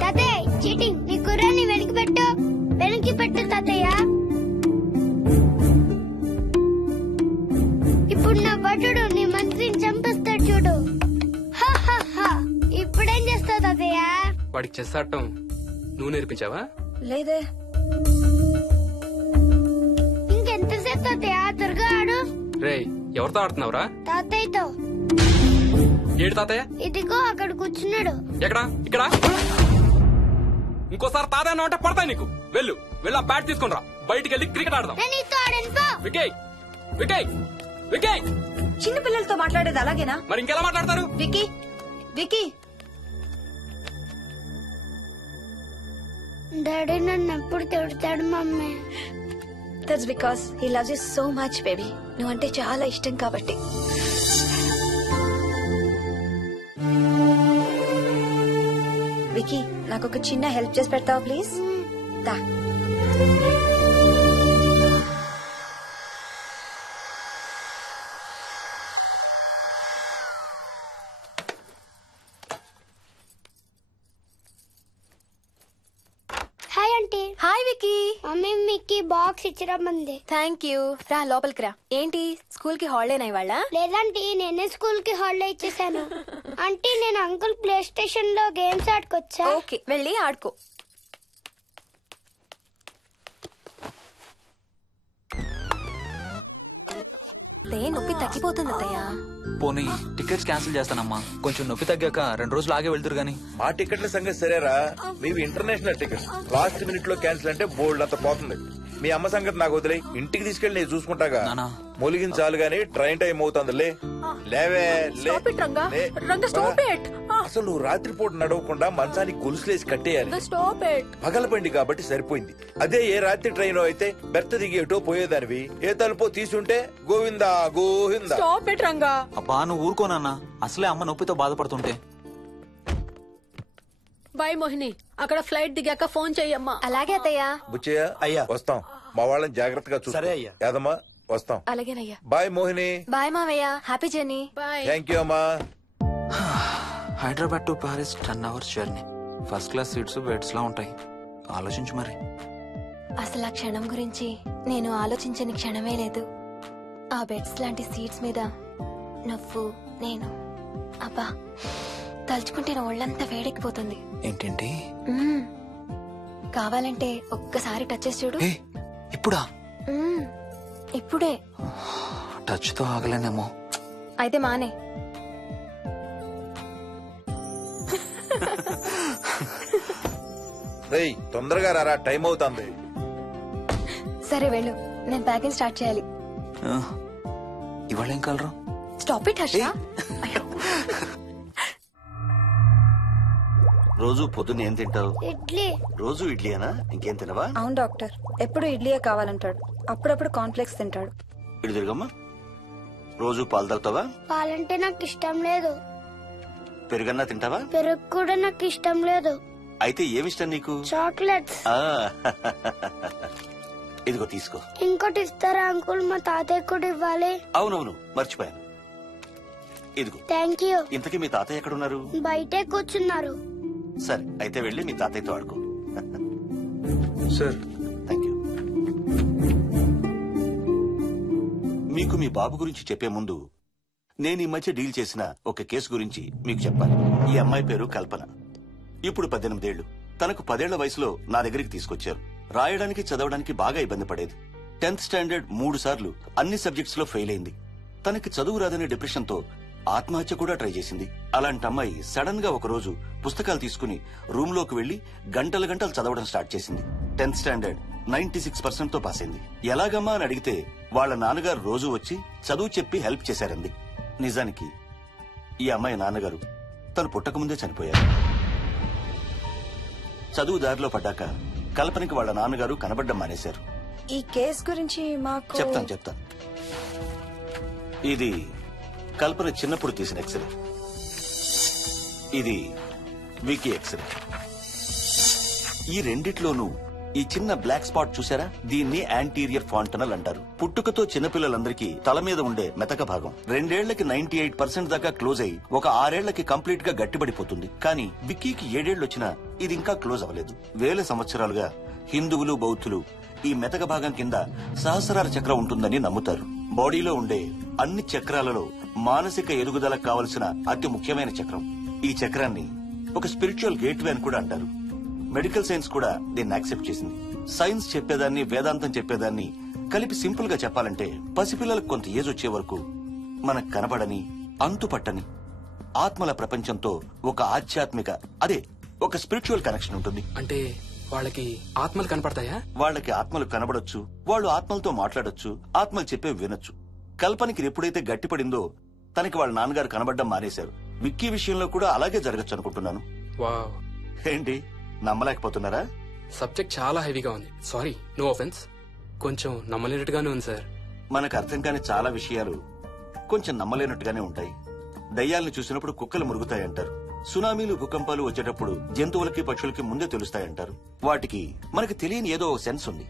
తాతయ్య చీటింగ్, నీ కుర్రాన్ని వెనక్కి పెట్టు, వెనక్కి పెట్టు తాతయ్య. ఇప్పుడు నా భటుడు నీ మంత్రిని చంపేస్తాడు చూడు. ఇప్పుడేం చేస్తావు తాతయ్య? వాడికి చెస్ ఆడటం నువ్వు నేర్పించావా? లేదే. ఇంకెంతసేపు తాతయ్య? త్వరగా ఆడు. రేయ్, ఎవరితో ఆడుతున్నావురా? తాతయ్యతో. ఏడు తాతయ్య? ఇదిగో అక్కడ కూర్చున్నాడు. ఎక్కడా? ఇక్కడ. ఇంకోసారి తాతయ్య అన్నావు అంటే పడతాయి నీకు. వెళ్ళు, వెళ్ళి ఆ బ్యాట్ తీసుకుని రా, బయటికి వెళ్ళి క్రికెట్ ఆడదాం. వికయ్, వికయ్, వికయ్. చిన్న పిల్లలతో మాట్లాడేది అలాగేనా? మరి ఇంకెలా మాట్లాడతారు? Wiki, wiki. డాడీ నన్ను ఎప్పుడు తిడతాడు mummy? That's because he loves you so much baby. నువ్వంటే చాలా ఇష్టం కాబట్టి. వికీ, నాకు ఒక చిన్న హెల్ప్ చేసి పెడతావా ప్లీజ్? దా. Hi aunty. Hi Vicky. Mummy మీకు బాక్స్ ఇచ్చిరమ్మంది. Thank you. రా లోపలికి రా. ఏంటి స్కూల్ కి హాలిడేనా ఇవాళ? లేదంటే నేనే స్కూల్ కి హాలిడే ఇచ్చేసాను. అంటే నేను అంకుల్ ప్లే స్టేషన్ లో గేమ్స్ ఆడుకోవచ్చా? ఓకే, వెళ్ళి ఆడుకో. నొప్పి తగ్గిపోతుంది అత్తయ్య. పోనీ టికెట్స్ క్యాన్సిల్ చేస్తానమ్మా. కొంచెం నొప్పి తగ్గాక 2 రోజులు ఆగే వెళ్తురు గానీ. మా టికెట్ల సంగతి సరేరా, మీవి ఇంటర్నేషనల్ టికెట్స్. లాస్ట్ మినిట్ లో క్యాన్సిల్ అంటే బోల్డ్ అంత పోతుంది. మీ అమ్మ సంగతి నాకు వదిలే, ఇంటికి తీసుకెళ్లి నేను చూసుకుంటాగా. నానా. మొలిగించాలు గాని ట్రైన్ టైం అవుతుంది. లేవే లే. Stop it, Ranga. లే. Ranga, stop it. అసలు నువ్వు రాత్రిపూట నడవకుండా మంచానికి గొలుసులేసి కట్టేయాలి. Stop it. పగలబండి కాబట్టి సరిపోయింది. అదే ఏ రాత్రి ట్రైన్ అయితే బెర్త దిగి ఎటో పోయేదానివి. ఏ తలుపో తీసుంటే Govinda Govinda. Stop it, Ranga. అబ్బా నువ్వు ఊరుకోనన్నా, అసలే అమ్మ నొప్పితో బాధపడుతుంటే. బాయ్ మోహిని, అక్కడ ఫ్లైట్ దిగాక ఫోన్ చెయ్యమ్మా. అలాగే అత్తయ్య. బుచ్చయ్య అయ్యా. వస్తాం. మా వాళ్ళని జాగ్రత్తగా చూసుకో. సరే అయ్యా. యాదమ్మా వస్తాం. అలాగేనయ్యా. బాయ్ మోహిని. బాయ్ మావయ్య. Happy journey. Bye. Thank you అమ్మా. Hyderabad to Paris 10 hours journey. First class seats beds లా ఉంటాయి. ఆలోచించు మరి. అసలు ఆ క్షణం గురించి నేను ఆలోచించని క్షణమే లేదు. ఆ బెడ్స్ లాంటి సీట్స్ మీద నువ్వు నేను, అబ్బా తలుచుకుంటే నా ఒళ్ళంతా వేడెక్కిపోతుంది. ఏంటేంటి? మ్మ్. కావాలంటే ఒక్కసారి టచ్ చేసి చూడు. ఏ ఇప్పుడా? మ్మ్. ఇప్పుడే. టచ్ తో ఆగలేనేమో. అయితే మానే. రేయ్ తొందరగా రారా, టైం అవుతుంది. సరే వెళ్ళు, నేను ప్యాకింగ్ స్టార్ట్ చేయాలి. ఇవాళ ఏం కలరు? Stop it Harsha. రోజు పొద్దున్న ఏం తింటావు? ఇడ్లీ. రోజు ఇడ్లీనా? ఇంకేం తినవా? అవును డాక్టర్, ఎప్పుడు ఇడ్లీయే కావాలంటాడు. అప్పుడప్పుడు కాన్ఫ్లెక్స్ తింటాడు. ఇటు తిరగమ్మా. రోజు పాలు తాగుతావా? పాలంటే నాకు ఇష్టం లేదు. పెరుగన్నా తింటావా? పెరుగు కూడా నాకు ఇష్టం లేదు. అయితే ఏమిష్టం నీకు? చాక్లెట్స్. ఆ, ఇదిగో తీసుకో. ఇంకోటి ఇస్తారా అంకుల్? మా తాతయ్య కూడా ఇవ్వాలి. అవునవును మర్చిపోయాను. ఇదిగో. Thank you. ఇంతకీ మీ తాతయ్య ఎక్కడున్నారు? బయటే కూర్చున్నారు. సరే అయితే వెళ్ళి మీ తాతయ్యతో ఆడుకో. Sir thank you. మీకు మీ బాబు గురించి చెప్పే ముందు నేను ఈ మధ్య డీల్ చేసిన ఒక కేసు గురించి మీకు చెప్పాలి. ఈ అమ్మాయి పేరు కల్పన. ఇప్పుడు 18 ఏళ్లు. తనకు 10 ఏళ్ల వయసులో నా దగ్గరికి తీసుకొచ్చారు. రాయడానికి చదవడానికి బాగా ఇబ్బంది పడేది. 10th స్టాండర్డ్ 3 సార్లు అన్ని సబ్జెక్ట్స్ లో ఫెయిల్ అయింది. తనకి చదువు రాదనే డిప్రెషన్ తో ఆత్మహత్య కూడా ట్రై చేసింది. అలాంటి అమ్మాయి సడన్ గా ఒక రోజు పుస్తకాలు తీసుకుని రూమ్ లోకి వెళ్లి గంటలు గంటలు చదవడం స్టార్ట్ చేసింది. 10th స్టాండర్డ్ 96% తో పాస్ అయింది. ఎలాగమ్మా అని అడిగితే వాళ్ళ నాన్నగారు రోజు వచ్చి చదువు చెప్పి హెల్ప్ చేశారంది. నిజానికి ఈ అమ్మాయి నాన్నగారు తను పుట్టకముందే చనిపోయారు. చదువు దారిలో పడ్డాక కల్పనకి వాళ్ళ నాన్నగారు కనబడ్డం మానేశారు. ఈ కేస్ గురించి మాకు చెప్తాను. ఇది కల్పన చిన్నప్పుడు తీసిన ఎక్స్రే. ఇది వికీ ఎక్స్రే. ఈ రెండిట్లోనూ ఈ చిన్న బ్లాక్ స్పాట్ చూసారా? దీన్ని యాంటీరియర్ ఫాంటనల్ అంటారు. పుట్టుకతో చిన్నపిల్లలందరికీ తల మీద ఉండే మెతక భాగం 2 ఏళ్లకి 98% దాకా క్లోజ్ అయి ఒక 6 ఏళ్లకి కంప్లీట్ గా గట్టిపడిపోతుంది. కానీ విక్కీకి 7 ఏళ్లు వచ్చినా ఇది ఇంకా క్లోజ్ అవ్వలేదు. వేల సంవత్సరాలుగా హిందువులు బౌద్ధులు ఈ మెతక భాగం కింద సహస్రార చక్రం ఉంటుందని నమ్ముతారు. బాడీలో ఉండే అన్ని చక్రాలలో మానసిక ఎదుగుదలకు కావలసిన అతి ముఖ్యమైన చక్రం. ఈ చక్రాన్ని ఒక స్పిరిచువల్ గేట్వే అని కూడా అంటారు. మెడికల్ సైన్స్ కూడా దీన్ని యాక్సెప్ట్ చేసింది. సైన్స్ చెప్పేదాన్ని వేదాంతం చెప్పేదాన్ని కలిపి సింపుల్ గా చెప్పాలంటే పసిపిల్లలకు కొంత ఏజ్ వచ్చే వరకు మనకు కనబడని అంతుపట్టని ఆత్మల ప్రపంచంతో ఒక ఆధ్యాత్మిక ఒక స్పిరిచువల్ కనెక్షన్ ఉంటుంది. అంటే వాళ్ళకి ఆత్మలు కనపడతాయా? వాళ్ళకి ఆత్మలు కనబడొచ్చు, వాళ్ళు ఆత్మలతో మాట్లాడొచ్చు, ఆత్మలు చెప్పే వినొచ్చు. కల్పనకి ఎప్పుడైతే గట్టిపడిందో తనకి వాళ్ళ నాన్నగారు కనబడ్డం మానేశారు. విక్కీ విషయంలో కూడా అలాగే జరగచ్చు అనుకుంటున్నాను. వావ్, ఏంటి నమ్మలేకపోతున్నారా? సబ్జెక్ట్ చాలా హెవీగా ఉంది. Sorry, no offence. కొంచెం నమ్మలేనట్టుగానే ఉంది సార్. మనకు అర్థం కాని చాలా విషయాలు కొంచెం నమ్మలేనట్టుగానే ఉంటాయి. దయ్యాలను చూసినప్పుడు కుక్కలు మురుగుతాయంటారు. సునామీలు భూకంపాలు వచ్చేటప్పుడు జంతువులకి పక్షులకి ముందే తెలుస్తాయంటారు. వాటికి మనకు తెలియని ఏదో సెన్స్ ఉంది.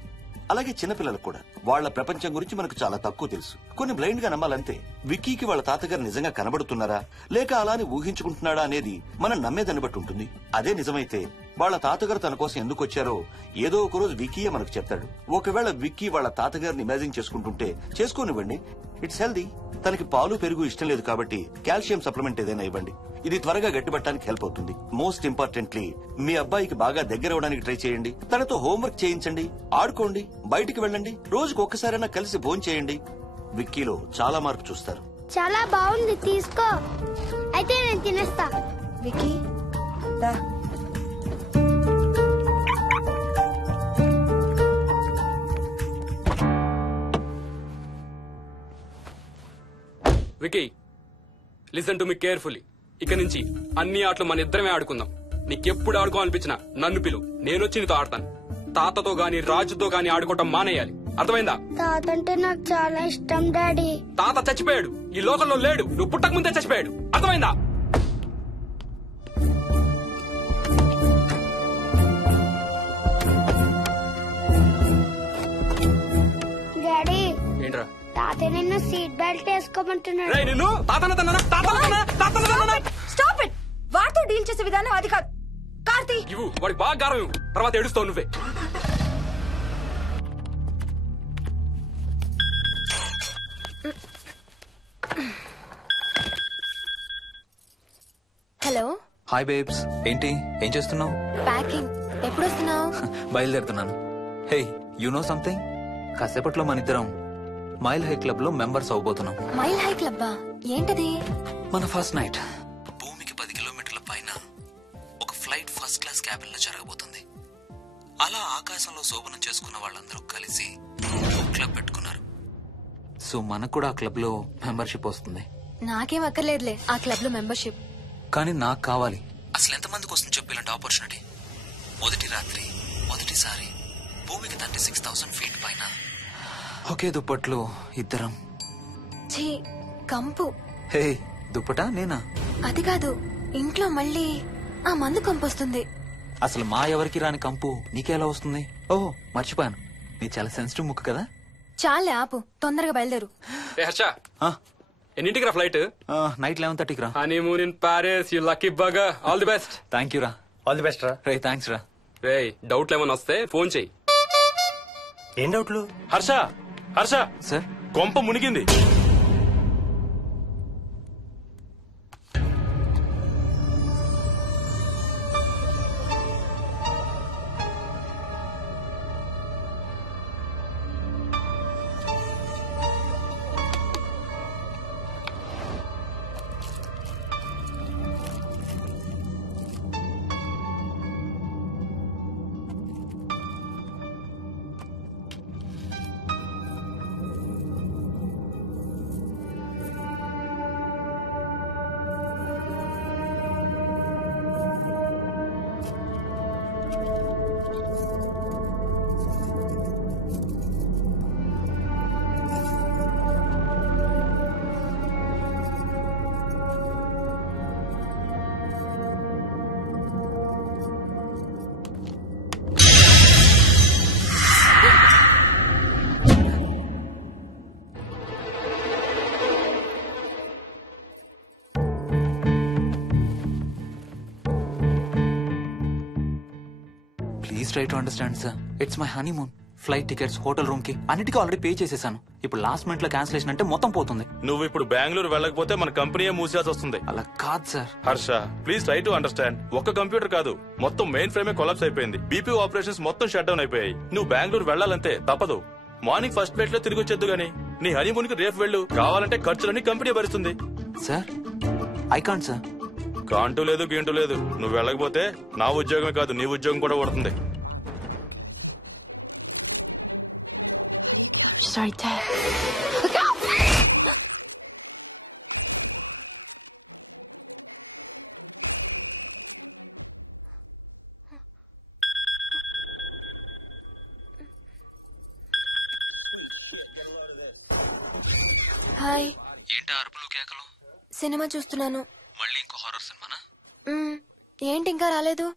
అలాగే చిన్నపిల్లలకు కూడా వాళ్ల ప్రపంచం గురించి మనకు చాలా తక్కువ తెలుసు. కొన్ని బ్లైండ్ గా నమ్మాలంతే. విక్కీకి వాళ్ళ తాతగారు నిజంగా కనబడుతున్నారా లేక అలానే ఊహించుకుంటున్నాడా అనేది మనం నమ్మేదాన్ని బట్టి ఉంటుంది. అదే నిజమైతే వాళ్ళ తాతగారు తన కోసం ఎందుకు వచ్చారో ఏదో ఒక రోజు విక్కీయే మనకు చెప్తాడు. ఒకవేళ విక్కీ వాళ్ళ తాతగారిని ఇమాజిన్ చేసుకుంటుంటే చేసుకోనివ్వండి, ఇట్స్ హెల్దీ. తనకి పాలు పెరుగు ఇష్టం లేదు కాబట్టి కాల్షియం సప్లిమెంట్ ఏదైనా ఇవ్వండి. ఇది త్వరగా గట్టిపట్టడానికి హెల్ప్ అవుతుంది. మోస్ట్ ఇంపార్టెంట్లీ మీ అబ్బాయికి బాగా దగ్గర అవడానికి ట్రై చేయండి. తనతో హోంవర్క్ చేయించండి, ఆడుకోండి, బయటికి వెళ్ళండి, రోజుకు ఒక్కసారైనా కలిసి భోజనం చేయండి. విక్కీలో చాలా మార్పు చూస్తారు. చాలా బాగుంది, తీసుకో. అయితే నేను తినేస్తా. విక్కీ దా. Vicky, listen to me carefully. ఇక నుంచి అన్ని ఆటలు మన ఇద్దరమే ఆడుకుందాం. నీకెప్పుడు ఆడుకోవాలనిపించినా నన్ను పిలు, నేనొచ్చి నీతో ఆడతాను. తాతతో గాని రాజుతో గాని ఆడుకోవటం మానేయాలి, అర్థమైందా? తాత అంటే నాకు చాలా ఇష్టం డాడీ. తాత చచ్చిపోయాడు, ఈ లోకంలో లేడు. నువ్వు పుట్టక ముందే చచ్చిపోయాడు, అర్థమైందా? డాడీ, ఏంట్రా? తాత నిన్ను సీట్ బెల్ట్ వేసుకోమంటున్నాడు. నిన్ను స్టాప్ ఇట్. వాటితో డీల్ చేసే విధానం అది కాదు. కార్తీ, ఇవ్వు, వాడికి బాగా గారం ఇవ్వు, తర్వాత ఏడుస్తావు నువ్వే. హలో. హాయ్ బేబ్స్, ఏంటి ఏం చేస్తున్నావు? ప్యాకింగ్. ఎప్పుడు వస్తున్నావు? బయలుదేరుతున్నాను. Hey, you know something? కాసేపట్లో మన ఇద్దరం మైల్ హై క్లబ్ లో మెంబర్స్ అవబోతున్నాం. మైల్ హై క్లబ్బా? ఏంటది? మన ఫస్ట్ నైట్ భూమికి 10 కిలోమీటర్ల పైన ఒక ఫ్లైట్ ఫస్ట్ క్లాస్ క్యాబిన్ లో జరగబోతుంది. అలా ఆకాశంలో శోభనం చేసుకున్న వాళ్ళందరూ కలిసి క్లబ్ పెట్టుకున్నారు. సో మనకు కూడా ఆ క్లబ్ లో మెంబర్షిప్ వస్తుంది. నాకేం అక్కర్లేదులే ఆ క్లబ్ లో మెంబర్షిప్. కానీ నాకు కావాలి. అసలు ఎంతమందికి వస్తుంది చెప్పు ఇలాంటి ఆపర్చునిటీ? మొదటి రాత్రి, మొదటిసారి భూమికి 36,000 ఫీట్ పైన ఒకే దుప్పట్లో ఇద్దరం. ఛీ, కంపు. హే, దుప్పటా నేనా? అది కాదు, ఇంట్లో మళ్ళీ ఆ మందు కంపు వస్తుంది. అసలు మా ఎవరికి రాని కంపు నీకెలా వస్తుంది? ఓహో, మర్చిపోయాను, నీ చాలా సెన్సిటివ్ ముక్కు కదా. చాలే ఆపు, తొందరగా బయలుదేరు. హర్ష, ఎన్నింటికి రా ఫ్లైట్? నైట్ 11:30కి రా. Honeymoon in Paris, you lucky bugger. All the best. Thank you రా. ఆల్ ది బెస్ట్ రా. రే, థ్యాంక్స్ రా. రే, డౌట్లు ఏమైనా వస్తే ఫోన్ చెయ్యి. ఏం డౌట్లు? హర్ష, హర్ష సార్, కొంప మునిగింది. Please try to understand sir. It's my honeymoon. Flight tickets, hotel room కి అన్నిటికీ ఆల్రెడీ పే చేసేసాను. ఇప్పుడు లాస్ట్ మినిట్ లో క్యాన్సిలేషన్ అంటే మొత్తం పోతుంది. నువ్వు ఇప్పుడు బెంగళూరు వెళ్ళకపోతే మన కంపెనీయే మూసేయాల్సి వస్తుంది. అలా కాదు sir. Harsha, please try to understand. ఒక్క కంప్యూటర్ కాదు, మొత్తం మెయిన్ ఫ్రేమే కొలాప్స్ అయిపోయింది. బీపీ ఆపరేషన్స్ మొత్తం షట్ డౌన్ అయిపోయాయి. నువ్వు బెంగళూరు వెళ్ళాలంటే తప్పదు. మార్నింగ్ ఫస్ట్ ఫ్లైట్ లో తిరిగి వచ్చేద్దు గానీ నీ హనీమూన్ కి రేపు వెళ్ళు. కావాలంటే ఖర్చులన్నీ కంపెనీ భరిస్తుంది. Sir, I can't sir. కాంటూ లేదు, గీంటూ లేదు. నువ్వు వెళ్ళకపోతే నా ఉద్యోగమే కాదు, నీ ఉద్యోగం కూడా పడుతుంది. Sorry, Dad. Look out! Hi. ఏంటి అరుపులు కేకలు? సినిమా చూస్తున్నాను. మళ్ళీ ఇంకో హారర్ సినిమానా? ఏంటి ఇంకా రాలేదు?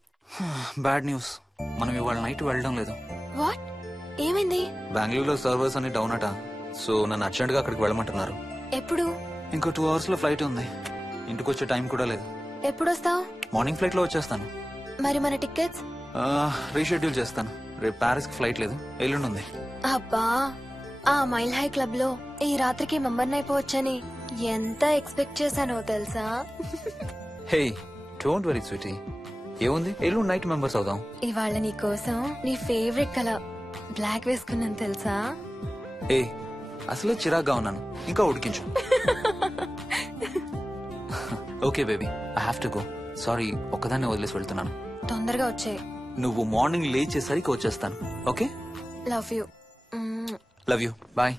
బ్యాడ్ న్యూస్, మనం ఇవాళ నైట్ వెళ్ళడం లేదు. వాట్? ఏమైంది? బెంగళూరులో సర్వర్స్ అన్ని డౌన్ అట. సో నన్ను అర్జెంట్ గా అక్కడికి వెళ్ళమంటున్నారు. ఎప్పుడు? ఇంకో 2 hours లో ఫ్లైట్ ఉంది. ఇంటికి వచ్చే టైం కూడా లేదు. ఎప్పుడు వస్తావు? మార్నింగ్ ఫ్లైట్ లో వచ్చేస్తాను. మరి మన టికెట్స్? రీషెడ్యూల్ చేస్తాను. రేపు ప్యారిస్ కి ఫ్లైట్ లేదు, ఎల్లుండి ఉంది. అబ్బా, ఆ మైల్ హై క్లబ్ లో ఈ రాత్రికి మెంబర్ అయిపోవచ్చని ఎంత ఎక్స్పెక్ట్ చేశానో తెలుసా? హే డోంట్ వరీ స్వీటీ, ఏముంది ఎల్లుండి నైట్ మెంబర్స్ అవుదాం. ఇవాళ నీ కోసం నీ ఫేవరెట్ కలర్ బ్లాక్ వేసుకున్నాను తెలుసా? ఏ అసలే చిరాగ్గా ఉన్నాను, ఇంకా ఉడికించు. Okay baby, I have to go. Sorry, ఒక్కదాన్ని వదిలేసి వెళ్తున్నాను. తొందరగా వచ్చే. నువ్వు మార్నింగ్ లేచేసరికి వచ్చేస్తాను. Okay, love you. Love you, bye.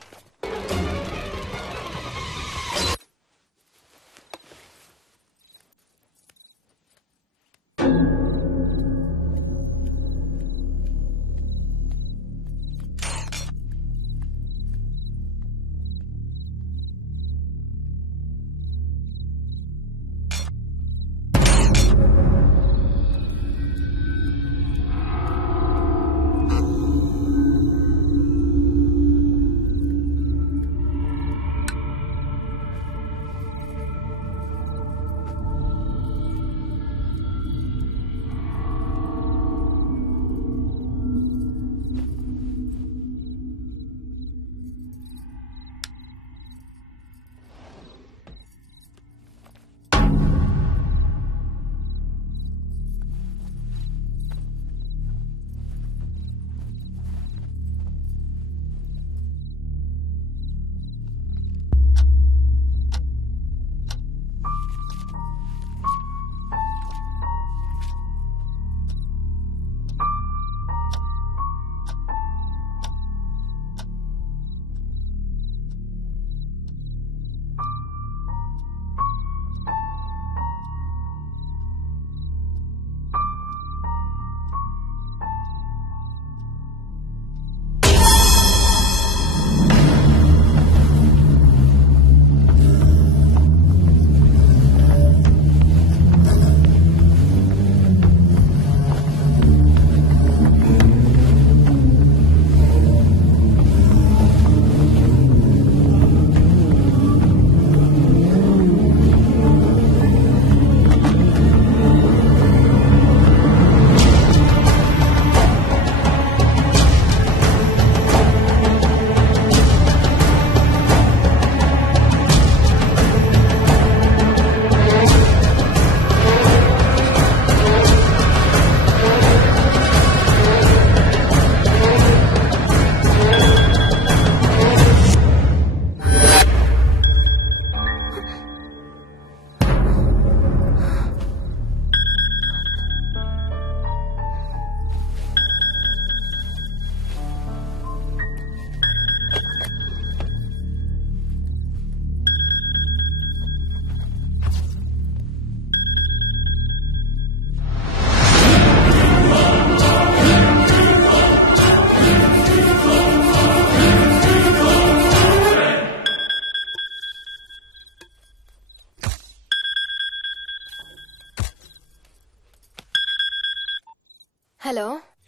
Hello.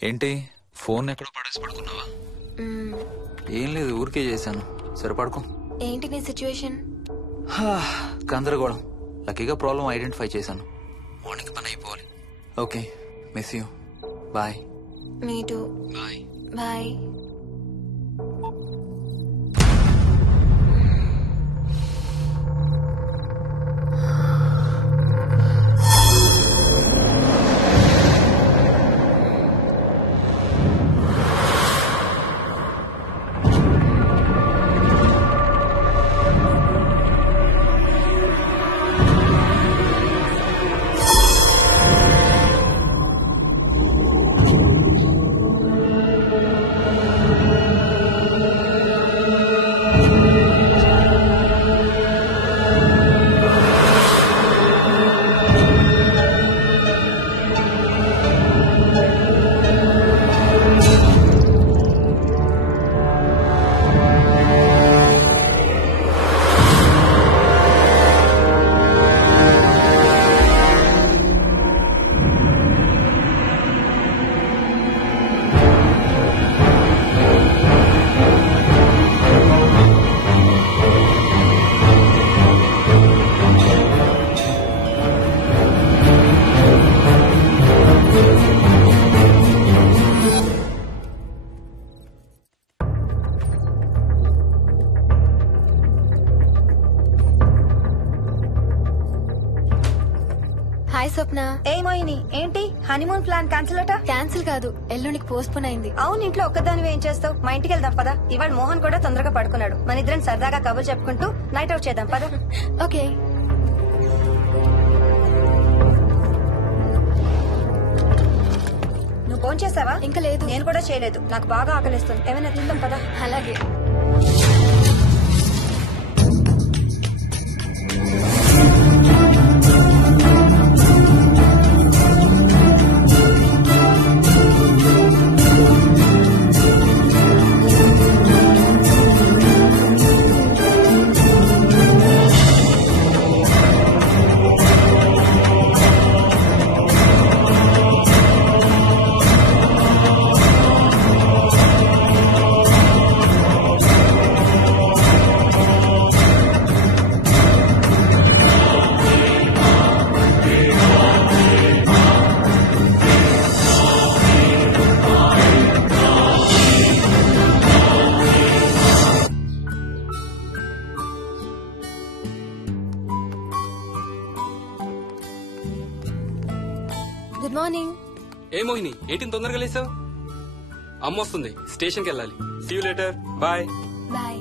ఏంటి ఫోన్ ఎక్కడో పడేసి పడుకున్నావా? ఏం లేదు, ఊరికే చేశాను. సరే పడుకో. ఏంటి నీ సిచ్యువేషన్? గందరగోళం. లక్కీగా ప్రాబ్లం ఐడెంటిఫై చేశాను. మార్నింగ్ పని అయిపోవాలి. Okay, miss you. Bye. Me too. Bye. Bye. Ratna. ఏ మోహిని, ఏంటి హనీమూన్ ప్లాన్ క్యాన్సిల్ అట? క్యాన్సిల్ కాదు, ఎల్లుండికి పోస్ట్ పోన్ అయింది. అవును, ఇంట్లో ఒక్కదానివి ఏం చేస్తావు? మా ఇంటికి వెళ్దాం పదా. ఇవాళ మోహన్ కూడా తొందరగా పడుకున్నాడు. మన ఇద్దరం సరదాగా కబుర్లు చెప్పుకుంటూ నైట్ అవుట్ చేద్దాం పదా. ఓకే. నువ్వు ఫోన్ చేసావా? ఇంకా లేదు. నేను కూడా చేయలేదు. నాకు బాగా ఆకలిస్తుంది. ఏమైనా తిందాం పదా. అలాగే. Good morning. ఏ మోహిని, ఏంటి తొందరగా లేసావు? అమ్మ వస్తుంది, స్టేషన్కి వెళ్ళాలి. See you later. Bye. Bye.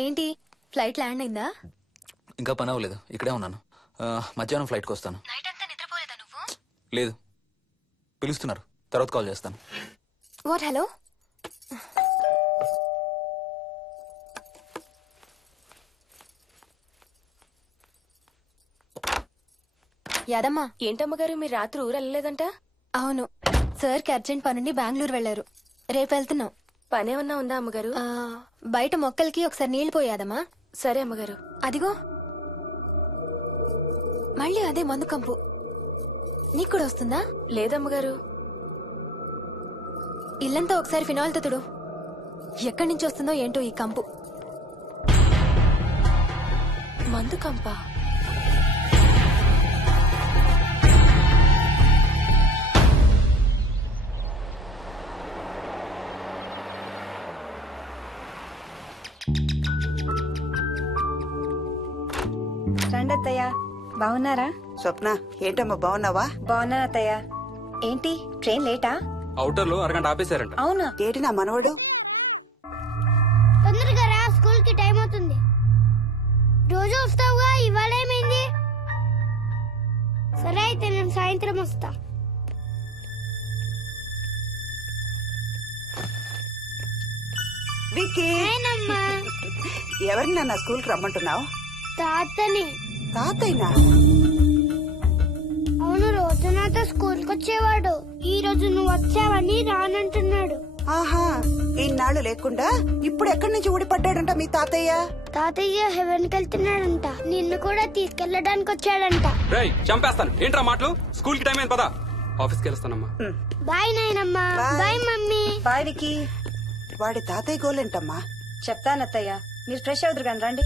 ఏంటి, ఫ్లైట్ ల్యాండ్ అయిందా? ఇంకా పని అవ్వలేదు, ఇక్కడే ఉన్నాను. మధ్యాహ్నం ఫ్లైట్కి వస్తాను. నైట్ అంతా నిద్రపోలేదా నువ్వు? లేదు, పిలుస్తున్నారు, తర్వాత కాల్ చేస్తాను. వాట్? హలో. యాదమ్మా. ఏంటమ్మగారు, మీరు రాత్రి ఊరు వెళ్ళలేదంట? అవును, సార్కి అర్జెంట్ పనుండి బెంగళూరు వెళ్లారు. రేపు వెళ్తున్నాం. పనేమన్నా ఉందా అమ్మగారు? బయట మొక్కలకి ఒకసారి నీళ్లు పోయాదమ్మా. సరే అమ్మగారు. అదిగో మళ్ళీ అదే మందు కంపు. నీకు కూడా వస్తుందా? లేదమ్మగారు. ఇల్లంతా ఒకసారి ఫినాయిల్తో తుడు. ఎక్కడి నుంచి వస్తుందో ఏంటో ఈ కంపు. మందు కంపా? రండి అత్తయ్య. బాగున్నారా? స్వప్న, ఏంటమ్మా బాగున్నావా? బాగున్నా అత్తయ్య. ఏంటి ట్రైన్ లేటా? అవుటర్ లో అరగంట ఆపేశారంట. అవునా? ఏంటి నా మనవడు? తొందరగా రా, స్కూల్ కి టైం అవుతుంది. రోజు వస్తావుగా, ఇవాళ ఏమైంది? సరే అయితే నేను సాయంత్రం వస్తా. విక్కీ, ఎవరిని నా స్కూల్ కి రమ్మంటున్నావు? తాతని. తాతయ్యనా? అవును, రోజు నాతో స్కూల్ కి వచ్చేవాడు. ఈ రోజు నువ్వు వచ్చావని రానంటున్నాడు. ఆహా, ఇన్నాళ్ళు లేకుండా ఇప్పుడు ఎక్కడి నుంచి ఊడిపడ్డాడంట మీ తాతయ్య? తాతయ్య హెవెన్ కి వెళ్తున్నాడంట. నిన్ను కూడా తీసుకెళ్లడానికి వచ్చాడంట. రేయ్, చంపేస్తాను. ఏంట్రా మాటలు? స్కూల్ కి టైం అయింది, పదా. ఆఫీస్కి వెళ్తానమ్మా. బాయ్ నాయనమ్మా. Bye mummy. బాయ్ వికీ. వాడి తాతయ్య గోలేంటమ్మా? చెప్తానత్తయ్య, మీరు ఫ్రెష్ అవుతురు కానీ రండి.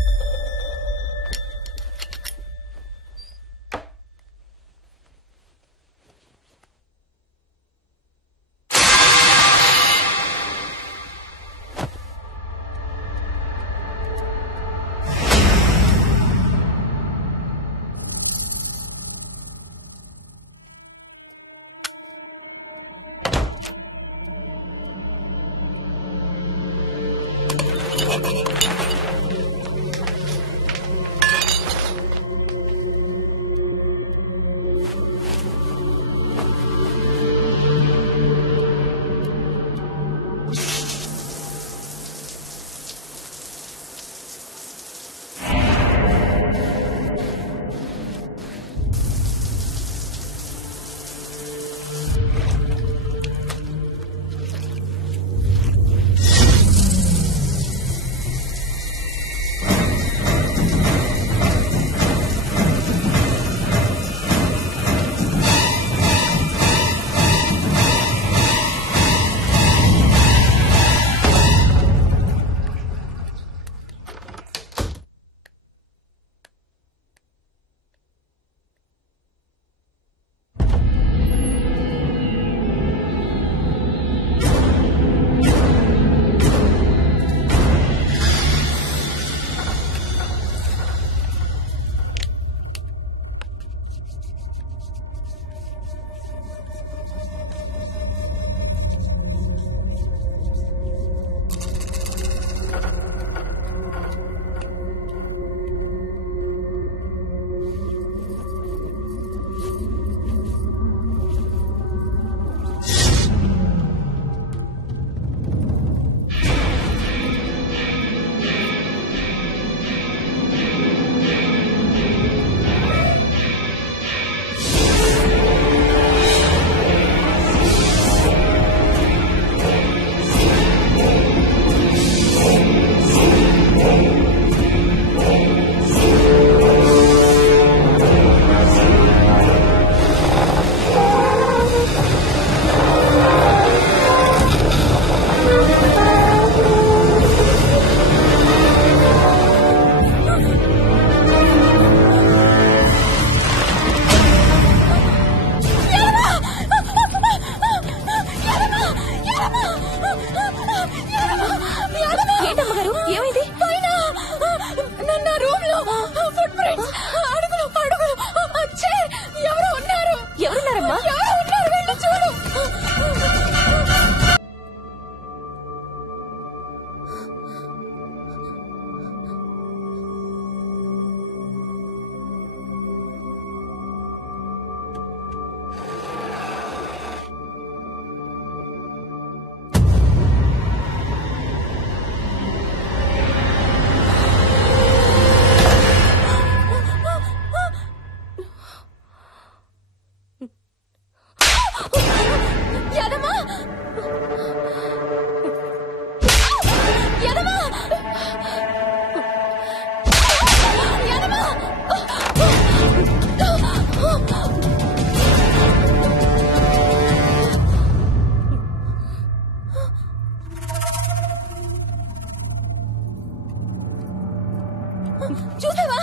చూసావా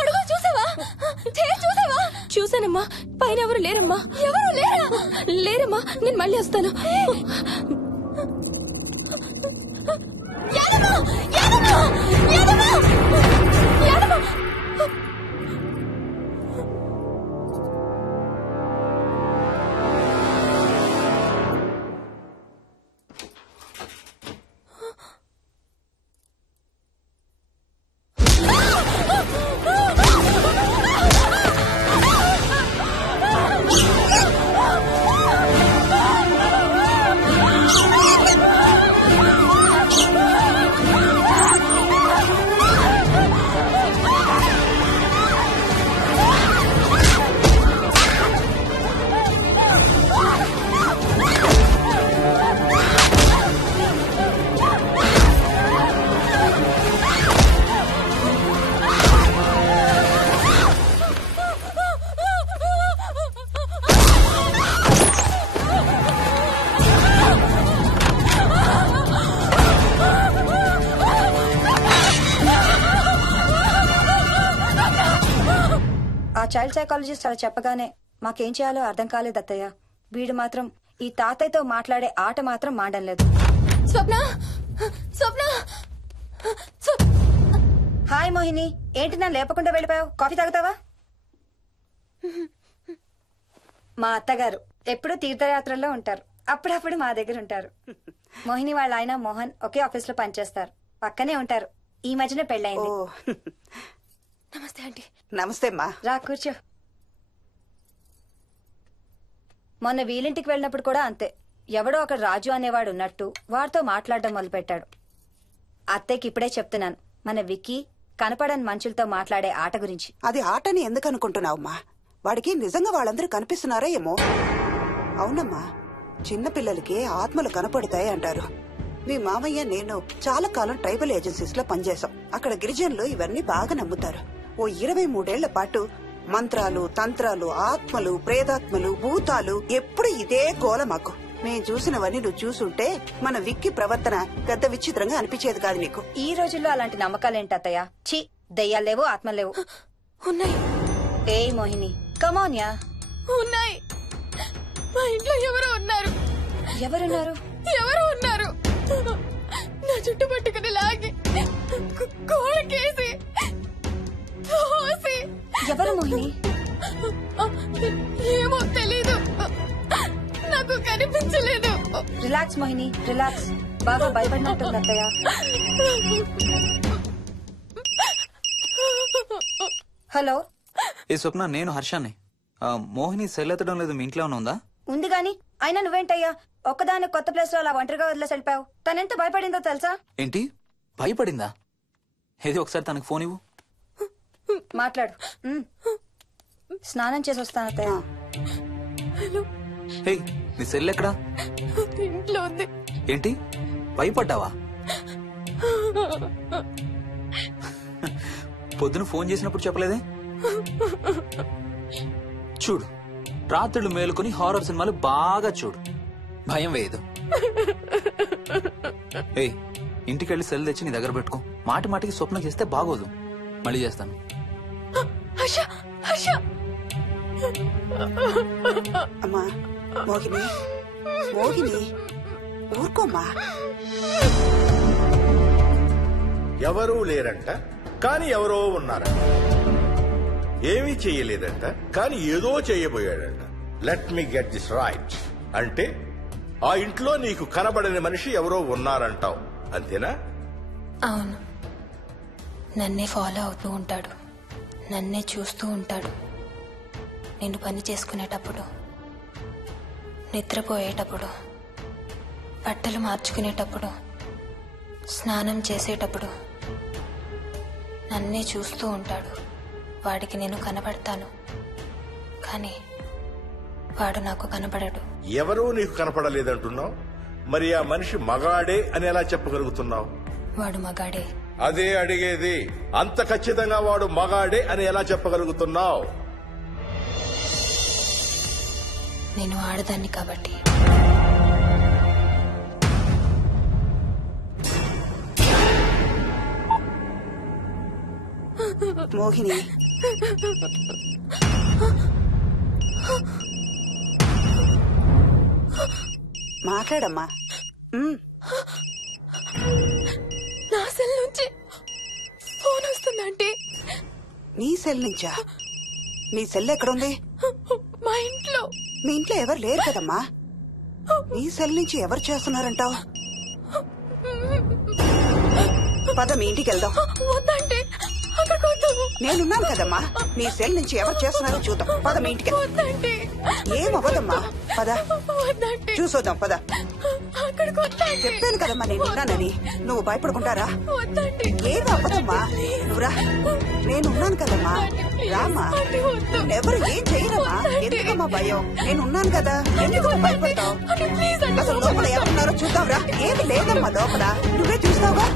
అడుగు చూసావా చూసావా? చూసానమ్మా. పైన ఎవరు లేరమ్మా. ఎవరు లేరమ్మా. నేను మళ్ళీ వస్తాను. చైల్డ్ సైకాలజిస్ట్ అలా చెప్పగానే మాకేం చేయాలో అర్థం కాలేదు అత్తయ్య. వీడు మాత్రం ఈ తాతయ్యతో మాట్లాడే ఆట మాత్రం మాండం లేదు. స్వప్న హాయ్ మోహిని, ఏంటి నన్ను లేపకుండా వెళ్ళిపోయావు? కాఫీ తాగుతావా? మా అత్తగారు ఎప్పుడు తీర్థయాత్రల్లో ఉంటారు, అప్పుడప్పుడు మా దగ్గర ఉంటారు. మోహిని వాళ్ళ ఆయన మోహన్ ఒకే ఆఫీస్ లో పనిచేస్తారు, పక్కనే ఉంటారు. ఈ మధ్యన పెళ్ళైంది. నమస్తే ఆంటీ. నమస్తే అమ్మా. రా కూర్చో. మొన్న వీలింటికి వెళ్ళినప్పుడు కూడా అంతే. ఎవడో ఒక రాజు అనేవాడు ఉన్నట్టు వాడితో మాట్లాడడం మొదలుపెట్టాడు. అత్తయ్యకి ఇప్పుడే చెప్తున్నాను, మన విక్కీ కనపడని మనుషులతో మాట్లాడే ఆట గురించి. అది ఆటని ఎందుకు అనుకుంటున్నావమ్మా? వాడికి నిజంగా వాళ్ళందరూ కనిపిస్తున్నారా ఏమో. అవునమ్మా, చిన్నపిల్లలకి ఆత్మలు కనపడతాయి అంటారు. మీ మామయ్య నేను చాలా కాలం ట్రైబల్ ఏజెన్సీస్ లో పనిచేశాం. అక్కడ గిరిజనులు ఇవన్నీ బాగా నమ్ముతారు. ఓ 23 ఏళ్ల పాటు మంత్రాలు, తంత్రాలు, ఆత్మలు, ప్రేతాత్మలు, భూతాలు, ఎప్పుడు ఇదే గోల మాకు. మేం చూసినవన్నీ నువ్వు చూసుంటే మన విక్కీ ప్రవర్తన పెద్ద విచిత్రంగా అనిపించేది కాదు నీకు. ఈ రోజుల్లో అలాంటి నమ్మకాలేంటి అత్తయ్య? ఛీ, దెయ్యాలేవు, ఆత్మలేవు. ఉన్నాయి. ఏ మోహిని, కమోన్యా. ఉన్నాయి. మా ఇంట్లో ఎవరో ఉన్నారు. ఎవరున్నారు? నా చుట్టు పట్టుకుని లాగి కోళ్ళకేసి ఎవరు మోహిని? ఏమో తెలీదు, నాకు కనిపించలేదు. Relax Mohini, relax. బాగా భయపడినట్టుంది అత్తయ్య. హలో. ఏ స్వప్న, నేను హర్షాన్ని. మోహిని సెల్ ఎత్తడం లేదు, మీ ఇంట్లో ఉందా? ఉంది గాని, అయినా నువ్వేంటయ్యా ఒక్కదాని కొత్త ప్లేస్ లో అలా ఒంటరిగా వదిలేసి వెళ్ళిపోయావు? తనెంత భయపడిందో తెలుసా? ఏంటి భయపడిందా? ఏది ఒకసారి తనకు ఫోన్ ఇవ్వు. మాట్లాడు. స్నానం చేసి వస్తాను అత్తయ్య. హే, నీ సెల్ ఎక్కడా? ఇంట్లో ఉంది. ఏంటి భయపడ్డావా? పొద్దున ఫోన్ చేసినప్పుడు చెప్పలేదే? చూడు, రాత్రులు మేలుకొని హారర్ సినిమాలు బాగా చూడు, భయం వేయదు. ఏ, ఇంటికెళ్ళి సెల్ తెచ్చి నీ దగ్గర పెట్టుకో. మాటి మాటికి స్వప్నం చేస్తే బాగోదు. మళ్ళీ చేస్తాను. అమ్మా మోహిని, మోహిని ఊరుకోమ్మా. ఎవరూ లేరంట, కానీ ఎవరో ఉన్నారంట. ఏమీ చెయ్యలేదంట, కానీ ఏదో చెయ్యబోయాడంట. Let me get this right. అంటే ఆ ఇంట్లో నీకు కనబడని మనిషి ఎవరో ఉన్నారంటావు, అంతేనా? అవును. నన్నే ఫాలో అవుతూ ఉంటాడు, నన్నే చూస్తూ ఉంటాడు. నేను పని చేసుకునేటప్పుడు, నిద్రపోయేటప్పుడు, బట్టలు మార్చుకునేటప్పుడు, స్నానం చేసేటప్పుడు నన్నే చూస్తూ ఉంటాడు. వాడికి నేను కనపడతాను, కానీ వాడు నాకు కనపడడు. ఎవరూ నీకు కనపడలేదంటున్నావు, మరి ఆ మనిషి మగాడే అని ఎలా చెప్పగలుగుతున్నావు? వాడు మగాడే. అదే అడిగేది. అంత ఖచ్చితంగా వాడు మగాడే అని ఎలా చెప్పగలుగుతున్నావు? నేను ఆడదాన్ని కాబట్టి. మోహిని, మాట్లాడమ్మా. నా సెల్ నుంచి ఫోన్ వస్తుందంటే. నీ సెల్ నుంచా? నీ సెల్ ఎక్కడుంది? మా ఇంట్లో. మీ ఇంట్లో ఎవరు లేరు కదమ్మా. నీ సెల్ నుంచి ఎవరు చేస్తున్నారంటావు? పద మీ ఇంటికి వెళ్దాం. వద్దంటే నేనున్నాను కదమ్మా. నీ సెల్ నుంచి ఎవరు చేస్తున్నారో చూద్దాం. పద మీ ఇంటికి. ఏమవ్వదమ్మా, పద చూసొద్దాం. పద. చెప్పాను కదమ్మా నేనున్నానని. నువ్వు భయపడుకుంటారా? ఏమి అవ్వదమ్మా, నువ్వురా. నేనున్నాను కదమ్మా, రామా. ఎవరు ఏం చేయరమ్మా. ఎందుకమ్మా భయం? నేనున్నాను కదా, ఎందుకు భయపడతావు? అసలు లోపల ఎవరున్నారో చూద్దాంరా. ఏమి లేదమ్మా లోపల, నువ్వే చూస్తావా?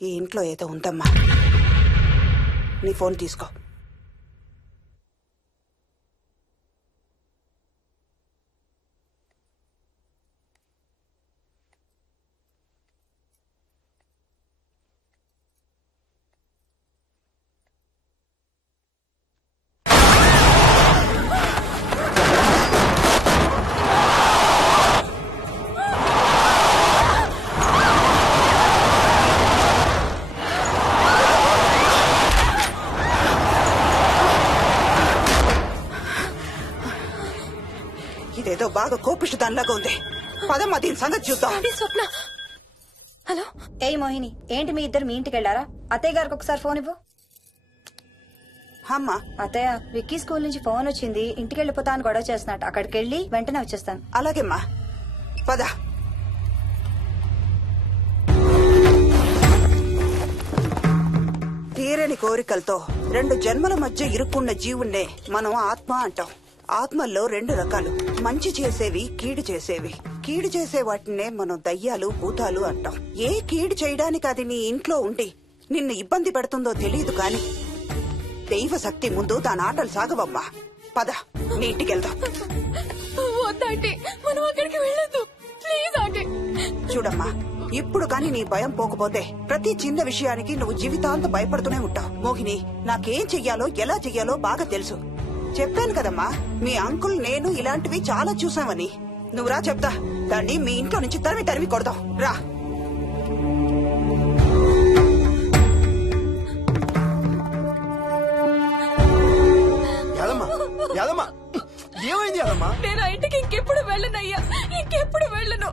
ఈ ఇంట్లో ఏదో ఉందమ్మా. నీ ఫోన్ తీసుకో. ఇదేదో బాగా కోపిష్టి దానిలాగా ఉంది. పదమ్మా దీని సంగతి చూద్దాం. స్వప్న. హలో. ఏ మోహిని, ఏంటి మీ ఇద్దరు మీ ఇంటికి వెళ్ళారా? అత్తయ్య గారికి ఒకసారి ఫోన్ ఇవ్వు. అమ్మా. అత్తయ్య, విక్కీ స్కూల్ నుంచి ఫోన్ వచ్చింది. ఇంటికి వెళ్ళిపోతా అని గొడవ చేస్తున్నట్టు. అక్కడికి వెళ్ళి వెంటనే వచ్చేస్తాను. అలాగేమ్మా, పద. తీరని కోరికలతో 2 జన్మల మధ్య ఇరుక్కున్న జీవుణ్ణే మనం ఆత్మ అంటాం. ఆత్మల్లో 2 రకాలు, మంచి చేసేవి, కీడు చేసేవి. కీడు చేసే వాటినే మనం దయ్యాలు, భూతాలు అంటాం. ఏ కీడు చేయడానికి అది నీ ఇంట్లో ఉండి నిన్ను ఇబ్బంది పెడుతుందో తెలియదు కాని దైవ శక్తి ముందు దాని ఆటలు సాగవమ్మా. పద నీ ఇంటికి వెళ్దాం. చూడమ్మా, ఇప్పుడు కాని నీ భయం పోకపోతే ప్రతి చిన్న విషయానికి నువ్వు జీవితాంతం భయపడుతూనే ఉంటావు. మోహిని, నాకేం చెయ్యాలో ఎలా చెయ్యాలో బాగా తెలుసు. చెప్పాను కదమ్మా, మీ అంకుల్ నేను ఇలాంటివి చాలా చూసామని. నువ్వు రా చెప్తా. దాన్ని మీ ఇంట్లో నుంచి తరిమి కొడదాం. రా. ఏమైంది యాదమ్మా? నేను ఆ ఇంటికి ఇంకెప్పుడు వెళ్ళనయ్యా, ఇంకెప్పుడు వెళ్ళను.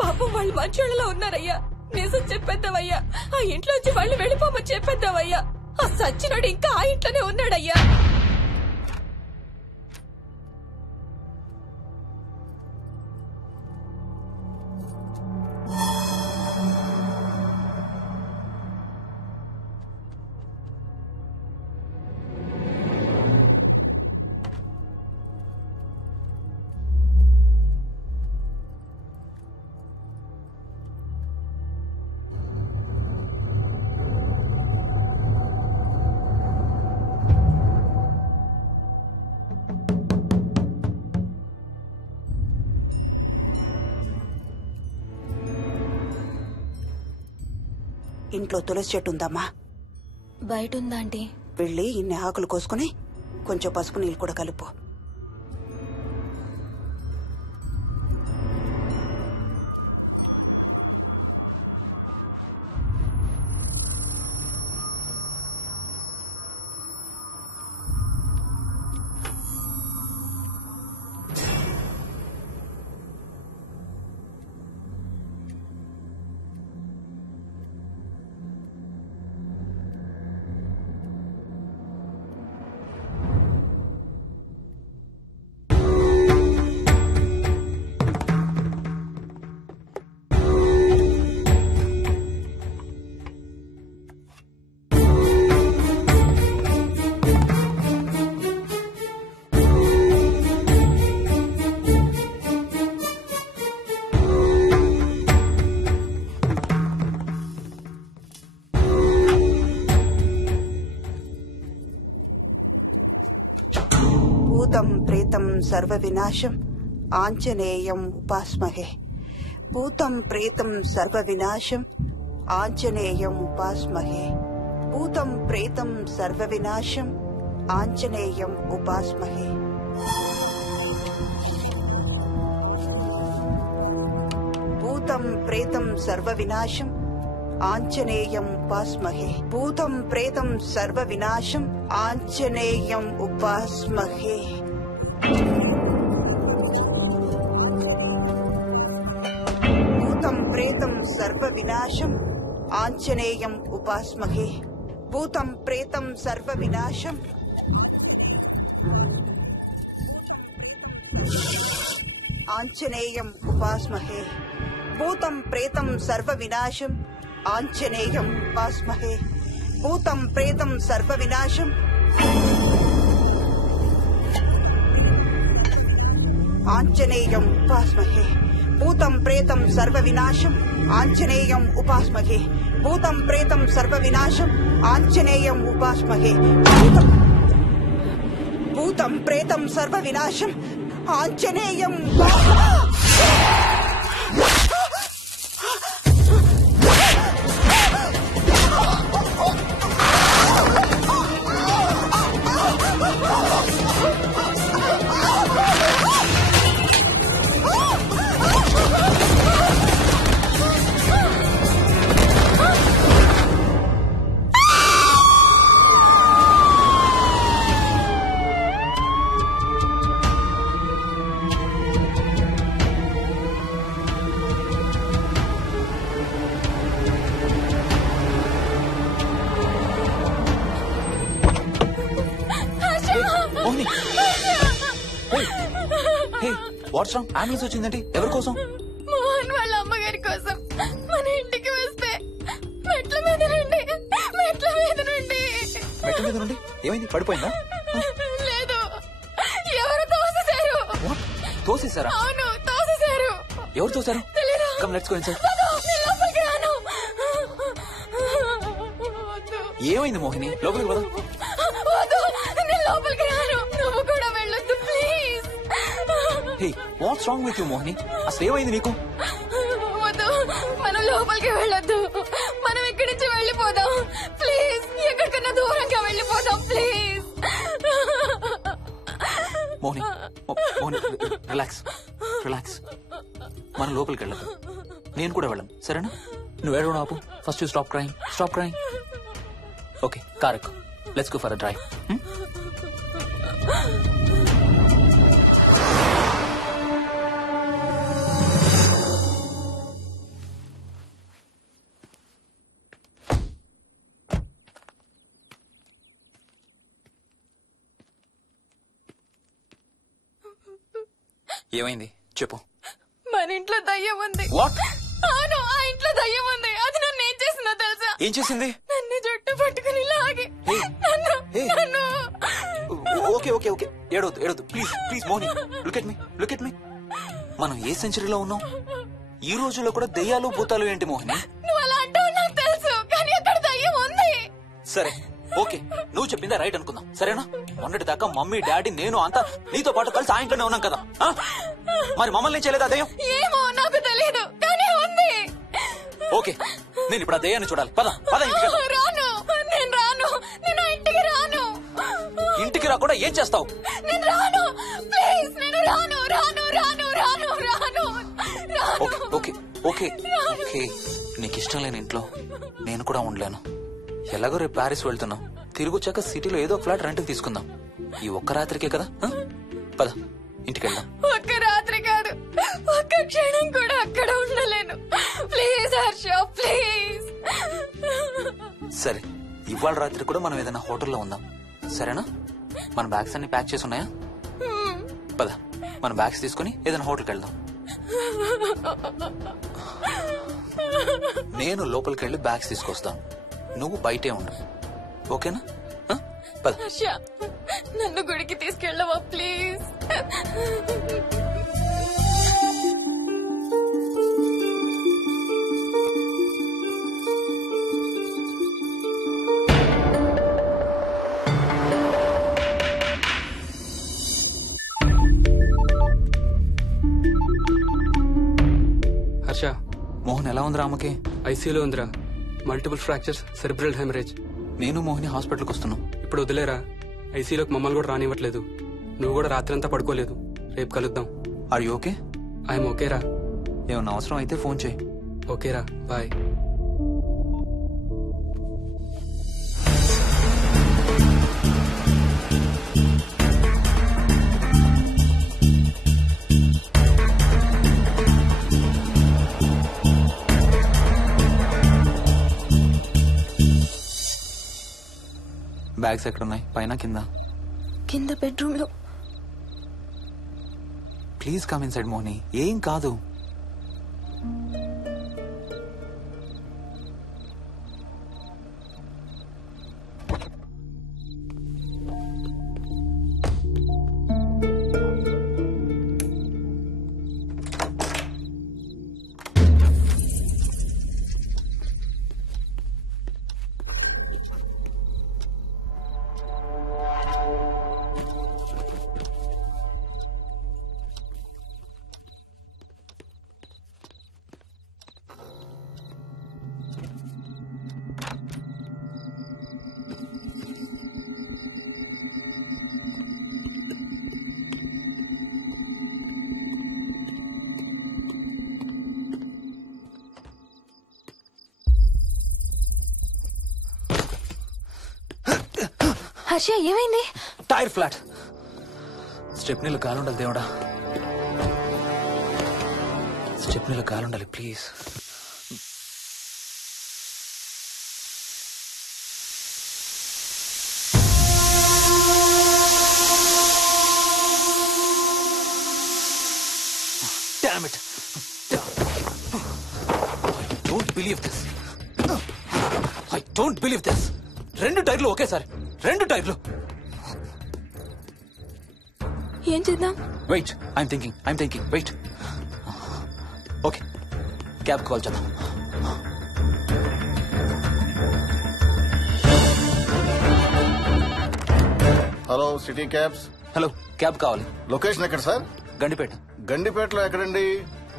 పాపం వాళ్ళు మంచోళ్ళలో ఉన్నారయ్యా. నిజం చెప్పేద్దామయ్యా. ఆ ఇంట్లోంచి వాళ్ళు వెళ్ళిపోమని చెప్పేద్దామయ్యా. ఆ సచ్చినోడు ఇంకా ఆ ఇంట్లోనే ఉన్నాడయ్యా. ఇంట్లో తులసి చెట్టు ఉందమ్మా. బయట ఉందా ఆంటీ? వెళ్ళి ఇన్ని ఆకులు కోసుకుని కొంచెం పసుపు నీళ్ళు కూడా కలుపు. సర్వ వినాశం ఆంజనేయం ఉపాస్మహే. భూతం ప్రేతం సర్వ వినాశం ఆంజనేయం ఉపాస్మహే. భూతం ప్రేతం సర్వ వినాశం ఆంజనేయం ఉపాస్మహే. భూతం ప్రేతం సర్వ వినాశం ఆంజనేయం ఉపాస్మహే. భూతం ప్రేతం సర్వ వినాశం ఆంజనేయం ఉపాస్మహే. భూతం ప్రేతం సర్వ వినాశం ఆంజనేయం ఉపాస్మహే. భూతం ప్రేతం సర్వ వినాశం ఆంజనేయం ఉపాస్మహే. భూతం ప్రేతం సర్వ వినాశం ఆంజనేయం ఉపాస్మహే. భూతం ప్రేతం సర్వ వినాశం ఆంజనేయం ఉపాస్మహే. భూతం ప్రేతం సర్వ వినాశం ఆంజనేయం ఉపాస్మహే. భూతం ప్రేతం సర్వ వినాశం ఆంజనేయం ఉపాస్మహే. భూతం ప్రేతం సర్వ వినాశం ఆంజనేయం. What's wrong? అంబులెన్స్ వచ్చిందండి. ఎవరి కోసం? మోహన్ వాళ్ళ అమ్మగారి కోసం. మన ఇంటికి వస్తే మెట్ల మీద నుండి మెట్ల మీద నుండి ఏమైంది? పడిపోయిందా? లేదు, ఎవరు తోసేశారు. తోసేశారా? అవును, తోసేశారు. ఎవరు తోసారు? Come let's go inside. ఏమైంది మోహిని? లోపలికి పద. లోపలికి రాను, నువ్వు కూడా వెళ్ళొద్దు please. Hey, what's wrong with you Mohini? అసలు ఏమైంది నీకు? వద్దు, మనం లోపలికి వెళ్ళొద్దు. మనం ఇక్కడి నుంచి వెళ్ళిపోదాం ప్లీజ్. ఎక్కడికన్నా దూరంగా వెళ్ళిపోదాం please. Mohini, Mohini relax relax. మనం లోపలికి వెళ్ళదు. నేను కూడా వెళ్ళను, సరేనా? నువ్వు ఏడవడం ఆపు. First you stop crying. Stop crying. Okay, car ఎక్కు. Let's go for a drive. ఏమైంది చెప్పు. మన ఇంట్లో దయ్యం ఉంది. వాట్? అవును, ఆ ఇంట్లో దయ్యం ఉంది. అది నన్ను ఏం చేసిందో తెలుసా? ఏం చేసింది? నన్ను జుట్టు పట్టుకుని లాగి నన్ను. ఓకే ఓకే ఓకే, ఏడవద్దు ఏడవద్దు please please Mohini. Look at me, look at me. మనం ఏ సెంచరీలో ఉన్నాం? ఈ రోజుల్లో కూడా దెయ్యాలు భూతాలు ఏంటి మోహిని? నువ్వు అలా అంటావు నాకు తెలుసు, కానీ అక్కడ దయ్యం ఉంది. సరే ఓకే, నువ్వు చెప్పిందే రైట్ అనుకుందాం, సరేనా? మొన్నటి దాకా మమ్మీ డాడీ నేను అంతా నీతో పాటు కలిసి ఆ ఇంట్లోనే ఉన్నాం కదా. మరి మమ్మల్ని చేయలేదా దయ్యం? ఏమో నాకు తెలియదు, కానీ ఉంది. ఓకే, నేను ఇప్పుడు ఆ దయ్యాన్ని చూడాలి. పద పద. రాను, నేను రాను. నేను ఇంటికి రాను. ఇంటికి రాకుండా ఏం చేస్తావు? నేను రాను ప్లీజ్. నేను రాను రాను రాను రాను రాను. ఓకే ఓకే ఓకే ఓకే, నీకు ఇష్టం లేని ఇంట్లో నేను కూడా ఉండలేను. ఎలాగో రేపు ప్యారిస్ వెళ్తున్నాం. తిరిగి వచ్చాక సిటీలో ఏదో ఫ్లాట్ రెంట్కి తీసుకుందాం. ఈ ఒక్క రాత్రికే కదా. పద ఇంటికి వెళ్దాం. ఒక్క రాత్రి కాదు, ఒక్క క్షణం కూడా అక్కడ ఉండలేను. Please Harsha please. సరే, ఇవాళ రాత్రి కూడా మనం ఏదైనా హోటల్లో ఉందాం, సరేనా? మన బ్యాగ్స్ అన్ని ప్యాక్ చేసి ఉన్నాయా? పద మన బ్యాగ్స్ తీసుకుని ఏదైనా హోటల్కి వెళ్దాం. నేను లోపలికి వెళ్ళి బ్యాగ్స్ తీసుకొస్తాను, నువ్వు బయటే ఉండు, ఓకేనా? పద. హర్ష, నన్ను గుడికి తీసుకెళ్ళవా ప్లీజ్? ఉందిరా అమ్మకి? ఐసీయూలో ఉందిరా. Multiple fractures, cerebral haemorrhage. నేను మోహిని హాస్పిటల్కి వస్తున్నాం. ఇప్పుడు వదిలేరా, ఐసీయూలోకి మమ్మల్ని కూడా రానివ్వట్లేదు. నువ్వు కూడా రాత్రి అంతా పడుకోలేదు. రేపు కలుద్దాం. Are you okay? ఐఎమ్ ఓకేరా. ఏమన్నా అవసరం అయితే ఫోన్ చేయి. ఓకేరా, బాయ్. బ్యాగ్స్ ఎక్కడున్నాయి? పైన కింద? కింద బెడ్రూమ్ లో. Please come inside Mohini. ఏం కాదు. హర్ష, ఏమైంది? Tyre flat. స్టెప్నీలో గాలుండాలి దేవుడా. స్టెప్నీలో గాలుండాలి please. Damn it. I don't believe this. 2 టైర్లు ఒకేసారి. 2 టైర్లు. ఏం చేద్దాం? Wait, I'm thinking. Wait. Okay, cab call చేద్దాం. Hello, city cabs. Hello, cab కావాలి. లొకేషన్ ఎక్కడ సార్? గండిపేట. గండిపేటలో ఎక్కడండి?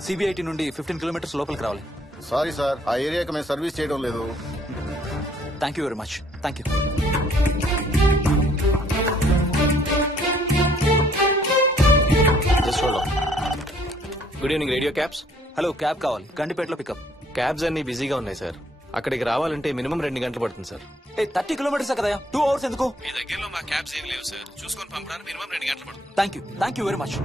సిబిఐటి నుండి 15 కిలోమీటర్స్ లోపలికి రావాలి. సారీ సార్, ఆ ఏరియాకి మేము సర్వీస్ చేయడం లేదు. Thank you very much. Thank you. Good evening radio cabs. Hello, cab కావాలి. గండిపేటలో పికప్. క్యాబ్స్ అన్ని బిజీగా ఉన్నాయి సార్. అక్కడికి రావాలంటే మినిమం 2 గంటలు పడుతుంది సార్. 30 కిలోమీటర్స్ కదా, 2 అవర్స్ ఎందుకు? మీ దగ్గరలో మా క్యాబ్స్ ఏం లేవు సార్. చూసుకొని పంపడానికి మినిమం 2 గంటలు పడుతుంది. Thank you very much.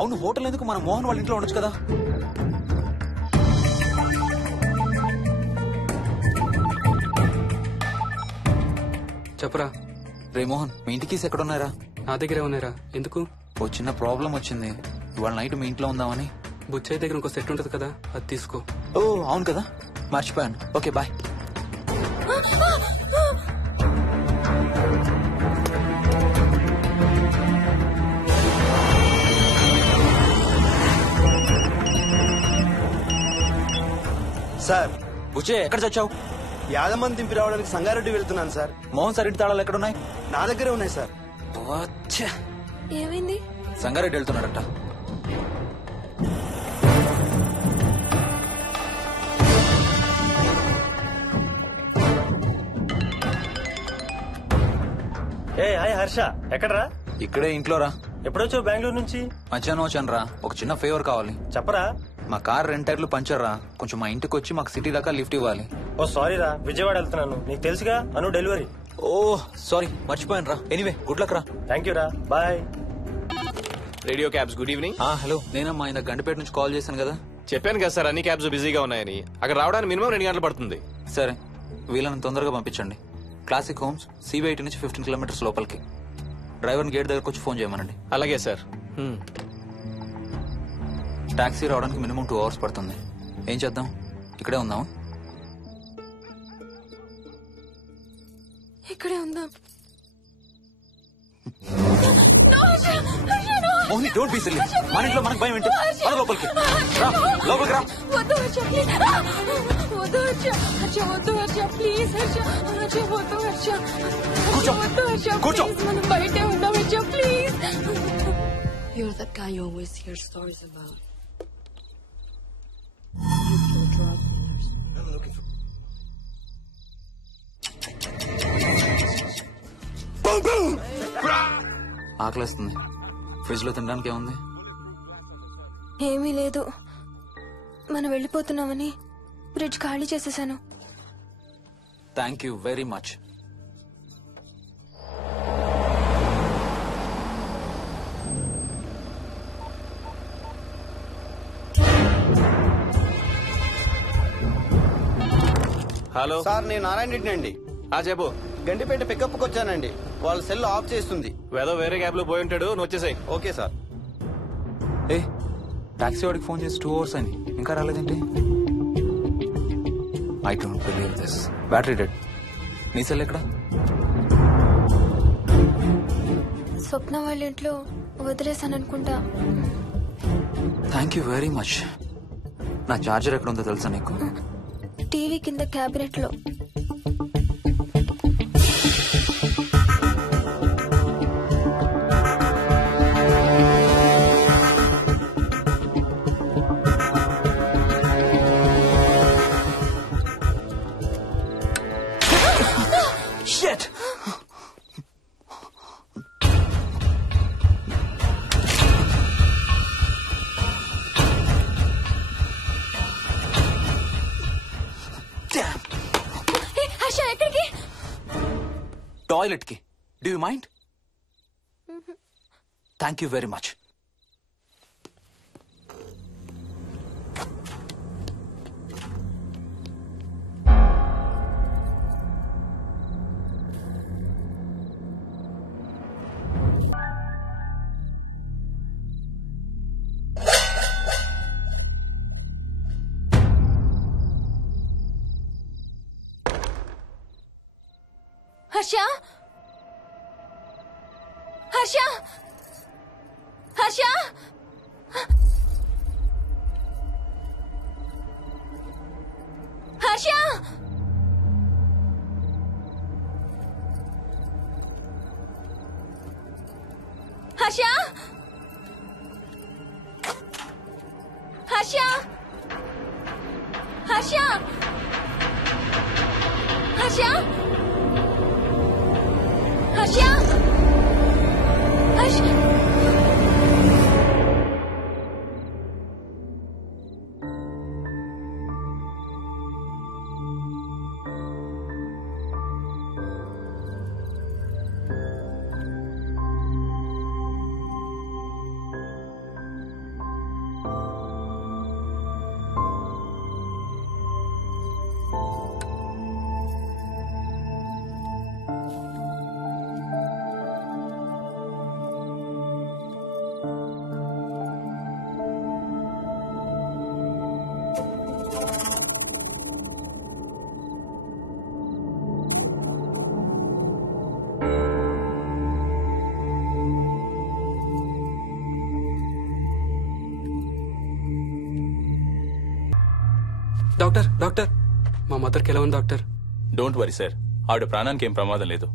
అవును, హోటల్ ఎందుకు? మన మోహన్ వాళ్ళ ఇంట్లో ఉండొచ్చు కదా. చెప్పరా. రే మోహన్, మీ ఇంటి కీస్ ఎక్కడ ఉన్నారా? నా దగ్గరే ఉన్నారా. ఎందుకు? ఓ చిన్న ప్రాబ్లం వచ్చింది. ఇవాళ నైట్ మీ ఇంట్లో ఉందామని. బుచ్చయ్య దగ్గర ఇంకో సెట్ ఉంటది కదా, అది తీసుకో. ఓ అవును కదా, మర్చిపోయాను. Okay bye. సార్, బుచ్చయ్య ఎక్కడ చచ్చావు? యాదమ్మని దింపి రావడానికి సంగారెడ్డి వెళ్తున్నాను సార్. మోహన్ సార్ ఇంటి తాళాలు ఎక్కడున్నాయి? నా దగ్గరే ఉన్నాయి సార్. ఏమైంది? సంగారెడ్డి వెళ్తున్నాడంట. హాయ్ హర్ష, ఎక్కడరా? ఇక్కడే ఇంట్లో రా. ఎప్పుడొచ్చావు బెంగళూరు నుంచి? మధ్యాహ్నం వచ్చాను రా. ఒక చిన్న ఫేవర్ కావాలి. చెప్పరా. మా కార్ 2 టైర్లు పంచర్ రా. కొంచెం మా ఇంటికి వచ్చి మాకు సిటీ దాకా లిఫ్ట్ ఇవ్వాలి. ఓ సారీ రా, విజయవాడ వెళ్తున్నాను. నీకు తెలుసుగా, అను డెలివరీ. ఓ సారీ, మర్చిపోయాను రా. ఎనీవే, గుడ్ లక్ రా. థ్యాంక్ యూ రా, bye. Radio cabs, good evening. Hello, నేనమ్మా ఇంత గండిపేట నుంచి కాల్ చేశాను కదా. చెప్పాను కదా సార్, అన్ని క్యాబ్స్ బిజీగా ఉన్నాయని. అక్కడ రావడానికి మినిమం 2 గంటలు పడుతుంది. సరే, వీళ్ళని తొందరగా పంపించండి. క్లాసిక్ హోమ్స్, సిబిఐటి నుంచి 15 కిలోమీటర్స్ లోపలికి. డ్రైవర్ని గేట్ దగ్గరకు వచ్చి ఫోన్ చేయమనండి. అలాగే సార్. టాక్సీ రావడానికి మినిమం 2 అవర్స్ పడుతుంది. ఏం చేద్దాం? ఇక్కడే ఉందాం. ఇక్కడే ఉందాం. Mohini, don't be silly. మన ఇంట్లో మనకు భయం ఏంటి? పద లోపలికి రా. లోపలికి రా. వద్దు హర్ష, ప్లీజ్. వద్దు హర్ష. హర్ష వద్దు హర్ష, ప్లీజ్ హర్ష. హర్ష వద్దు హర్ష. కూర్చో. వద్దు హర్ష, కూర్చో. ప్లీజ్. మనం బయటే ఉందాం Harsha, please. You're that guy you always hear stories about. ఆకలిస్తుంది. ఫ్రిడ్జ్ లో తినడానికి ఏముంది? ఏమీ లేదు. మనం వెళ్ళిపోతున్నామని ఫ్రిడ్జ్ ఖాళీ చేసేసాను. Thank you very much. Hello sir, నేను నారాయణ రెడ్డి అండి. చెప్పు. గండిపేట పికప్కి వచ్చానండి. వాళ్ళ సెల్ ఆఫ్ చేస్తుంది. వేదో వేరే క్యాబ్ లో పోయి ఉంటాడు, నువ్వు వచ్చేసాయి. Okay sir. ఏ టాక్సీ వాడికి ఫోన్ చేసి 2 hours అని ఇంకా రాలేదేంటి? I don't believe this. Battery dead. నీ సెల్ ఎక్కడ? స్వప్న వాళ్ళ ఇంట్లో వదిలేసాను అనుకుంటా. Thank you very much. నా చార్జర్ ఎక్కడ ఉందో తెలుసా నీకు? టీవీ కింద క్యాబినెట్ లో. Shit! హర్ష ఎక్కడికి? టాయిలెట్ కి. Do you mind? Thank you very much. Harsha Harsha Harsha Harsha Harsha Harsha Harsha Harsha Harsha Harsha doctor doctor మా మదర్కి ఎలా ఉంది డాక్టర్? డోంట్ వరీ సార్, ఆవిడ ప్రాణానికి ఏం ప్రమాదం లేదు.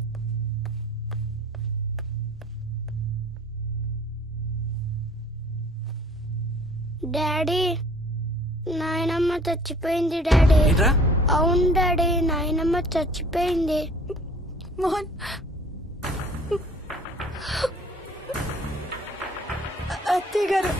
డాడీ, నాయనమ్మ చచ్చిపోయింది డాడీ. అవును డాడీ, నాయనమ్మ చచ్చిపోయింది. మోహన్, అత్తయ్య గారు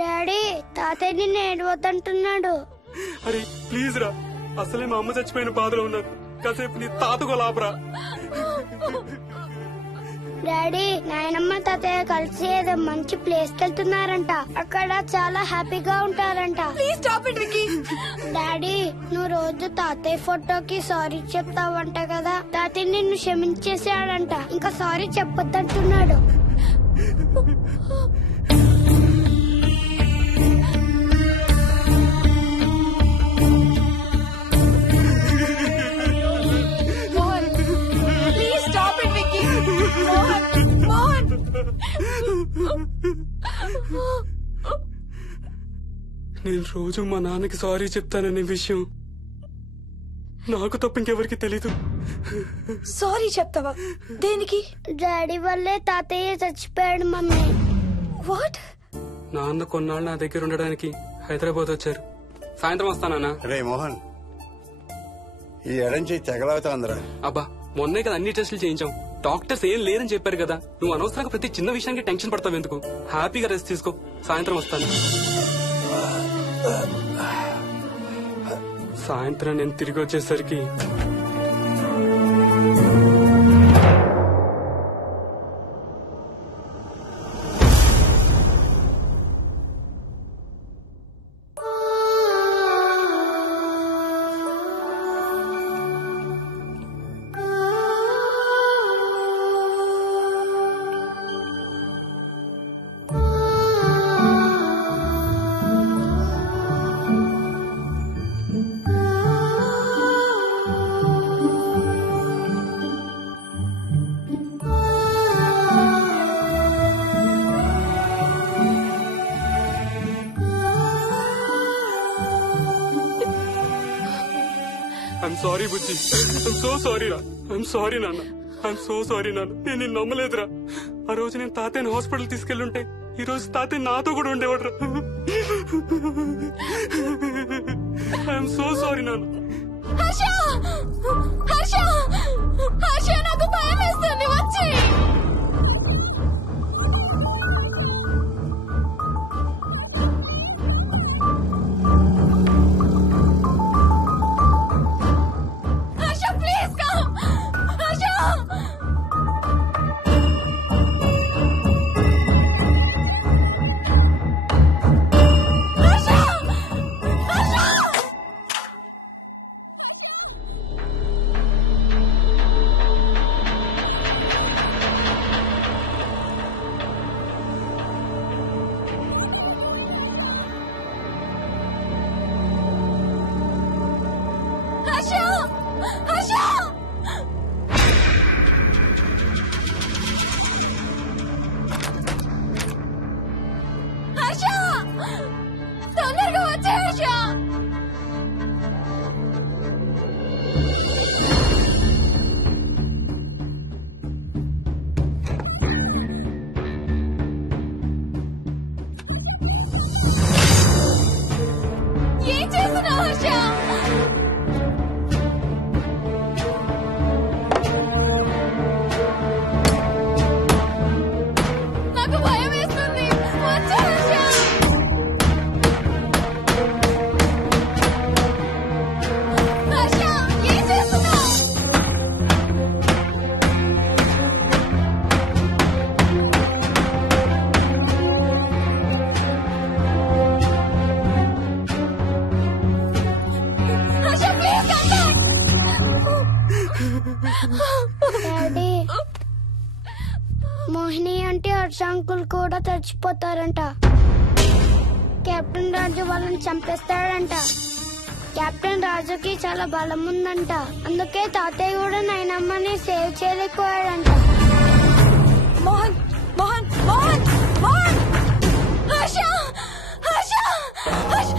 డాడీ తాతయ్య నిన్ను ఏడవద్దంటున్నాడు. అరే ప్లీజ్ రా, అసలే మా అమ్మ చచ్చిపోయిన బాధలో ఉన్నాను. కాసేపు నీ తాతకు లాభరా. డాడీ నాయనమ్మ తాతయ్య కలిసి ఏదో మంచి ప్లేస్ కి వెళ్తున్నారంట. అక్కడ చాలా హ్యాపీగా ఉంటారంట. Please stop it Vicky. Daddy నువ్వు రోజు తాతయ్య ఫోటోకి సారీ చెప్తావంట కదా. తాతయ్య నిన్ను క్షమించేసాడంట. ఇంకా సారీ చెప్పొద్దంటున్నాడు. నేను రోజు మా నాన్నకి సారీ చెప్తాననే విషయం నాకు తప్ప ఇంకెవరికి తెలీదు. సారీ చెప్తావా? దేనికి? డాడీ వల్లే తాతయ్య చచ్చిపోయాడు మమ్మీ. వాట్? నాన్న కొన్నాళ్ళు నా దగ్గర ఉండడానికి హైదరాబాద్ వచ్చారు. సాయంత్రం వస్తానా? రే మోహన్, ఈ ఎడం చేయి తెగలవుతాందిరా. అబ్బా మొన్నే కదా అన్ని టెస్టులు చేయించాం. డాక్టర్స్ ఏం లేదని చెప్పారు కదా. నువ్వు అనవసరంగా ప్రతి చిన్న విషయానికి టెన్షన్ పడతావు ఎందుకు? హ్యాపీగా రెస్ట్ తీసుకో. సాయంత్రం వస్తాను. సాయంత్రం నేను తిరిగి వచ్చేసరికి I'm sorry Bujji. I'm so sorry రా. ఐఎమ్ సారీ నాన్న. ఐఎమ్ సో సారీ నాన్న. నేను నిన్ను నమ్మలేదురా. ఆ రోజు నేను తాతయ్యని హాస్పిటల్ తీసుకెళ్ళుంటే ఈ రోజు తాతయ్య నాతో కూడా ఉండేవాడు రా. ఐఎమ్ సో సారీ నాన్న. నాకు భయం వేస్తుంది. వచ్చి తొందరగా వచ్చే హర్ష. ఏం చేస్తున్నావు హర్ష? నాకు భయం వేస్తుంది. వచ్చే హర్ష. హర్ష ఏం చేస్తున్నావు? Harsha please come daddy Mohini అంటే హర్ష అంకుల్ కూడా చచ్చిపోతారంట. కెప్టెన్ రాజు వాళ్ళని చంపేస్తాడంట. కెప్టెన్ రాజుకి చాలా బలం ఉందంట. అందుకే తాతయ్య కూడా నాయనమ్మని సేవ్ చేయలేకపోయాడంట. మోహన్ మోహన్ మోహన్ మోహన్ హర్ష హర్ష హర్ష.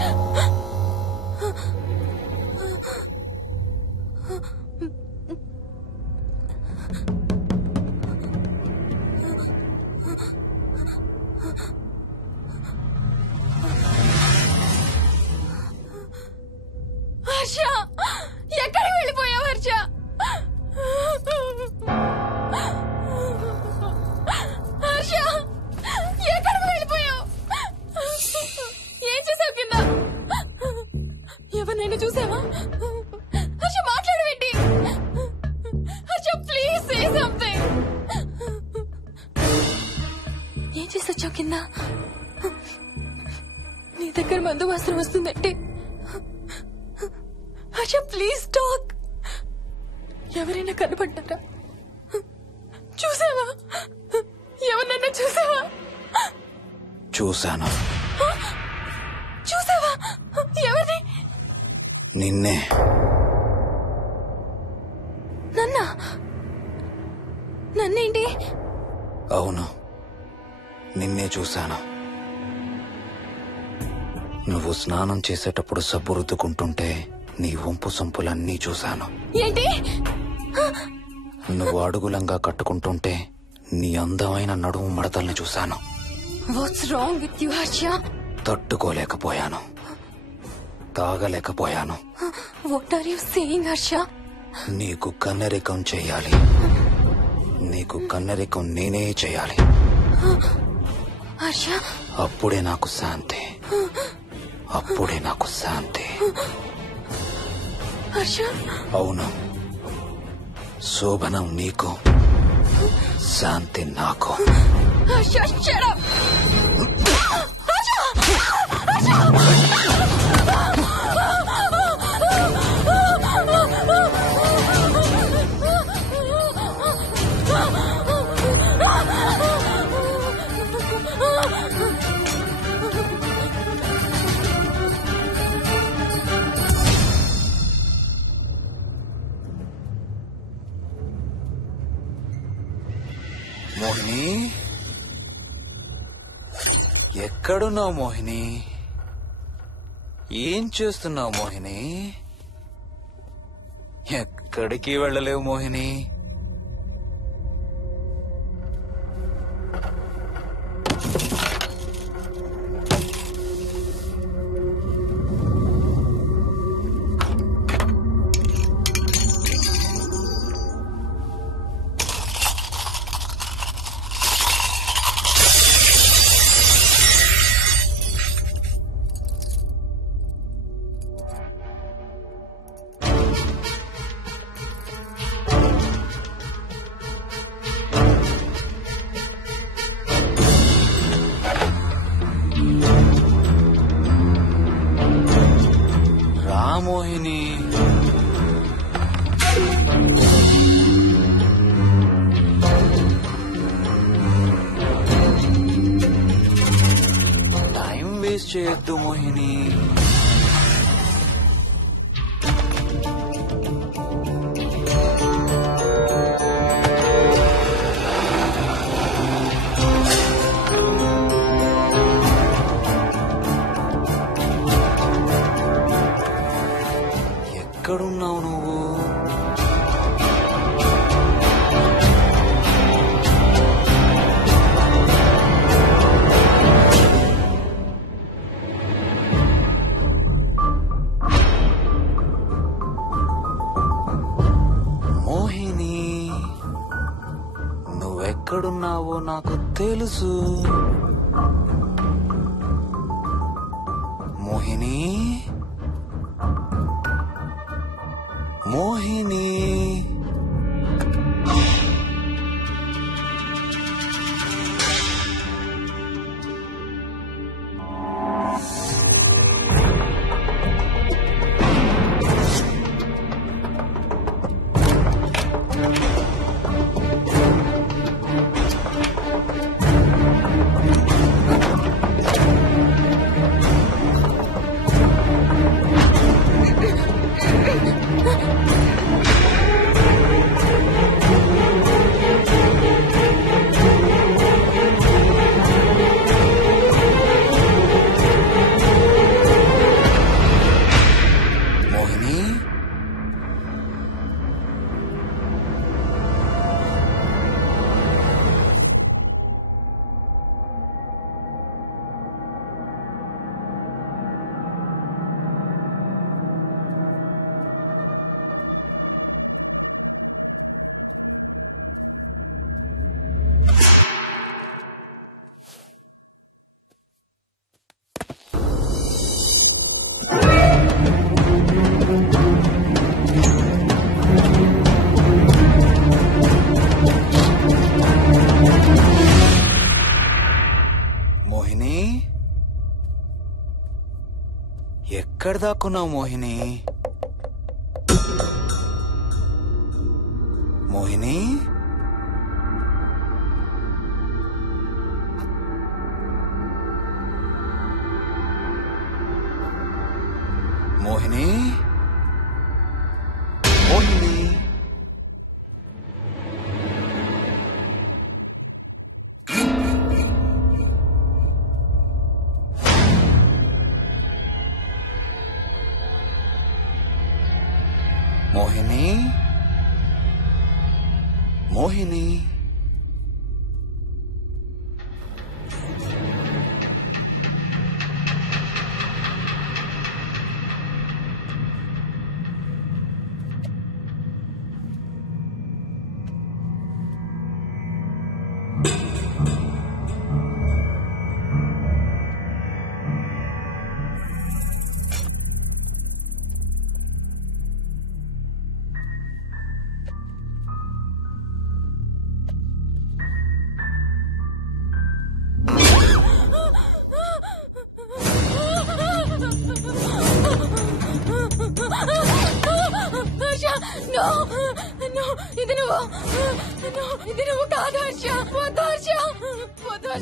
హర్ష ఎక్కడికి వెళ్ళిపోయావు హర్ష? హర్ష ఎక్కడికి వెళ్ళిపోయావు? నన్ను చూసావా? హర్ష మాట్లాడవేంటి? Harsha please say something. ఏం చేసొచ్చావు కింద? నీ దగ్గర మందు వాసన వస్తుందంటే హర్ష ప్లీజ్ టాక్. ఎవరైనా కనపడ్డారా? చూసావా? ఎవరన్నా చూసావా? చూశాను. చూసావా? ఎవరిని? నిన్నే. నన్నేంటి? అవును, నిన్నే చూశాను. నువ్వు స్నానం చేసేటప్పుడు సబ్బు రుద్దుకుంటుంటే నీ వంపు సొంపులన్నీ చూశాను. ఏంటి? నువ్వు అడుగులంగా కట్టుకుంటుంటే నీ అందమైన నడుము మడతల్ని చూశాను. What's wrong with you Harsha? తట్టుకోలేకపోయాను, తాగలేకపోయాను. What are you saying Harsha? నీకు కన్నరికం చెయ్యాలి. నీకు కన్నరికం నేనే చేయాలి. హర్ష, అప్పుడే నాకు శాంతి. అప్పుడే నాకు శాంతి. హర్ష, అవును, శోభనం నీకు, శాంతి నాకు. Harsha, shut up. మోహిని, ఎక్కడున్నావు మోహిని? ఏం చేస్తున్నావు మోహిని? ఎక్కడికి వెళ్ళలేవు మోహిని. మోహిని, టైం వేస్ట్ చేయొద్దు మోహిని. ఎక్కడున్నావు నువ్వు? మోహిని, నువ్వెక్కడున్నావో నాకు తెలుసు. మోహిని, మోహిని, ఎక్కడ దాక్కున్నావు మోహిని? మోహిని, మోహిని, మోహిని. మోహిని, మోహిని.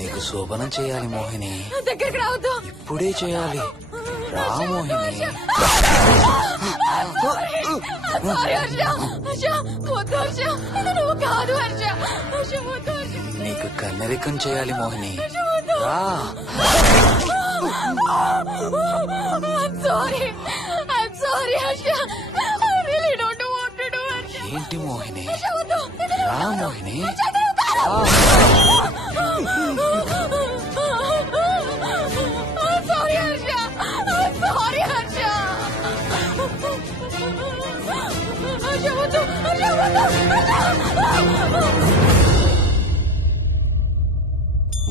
నీకు శోభనం చేయాలి మోహిని. దగ్గరికి రావద్దు. ఇప్పుడే చేయాలి. రా మోహిని. నీకు కన్నరికం చేయాలి మోహిని. రా. ఏంటి మోహిని? రా మోహిని.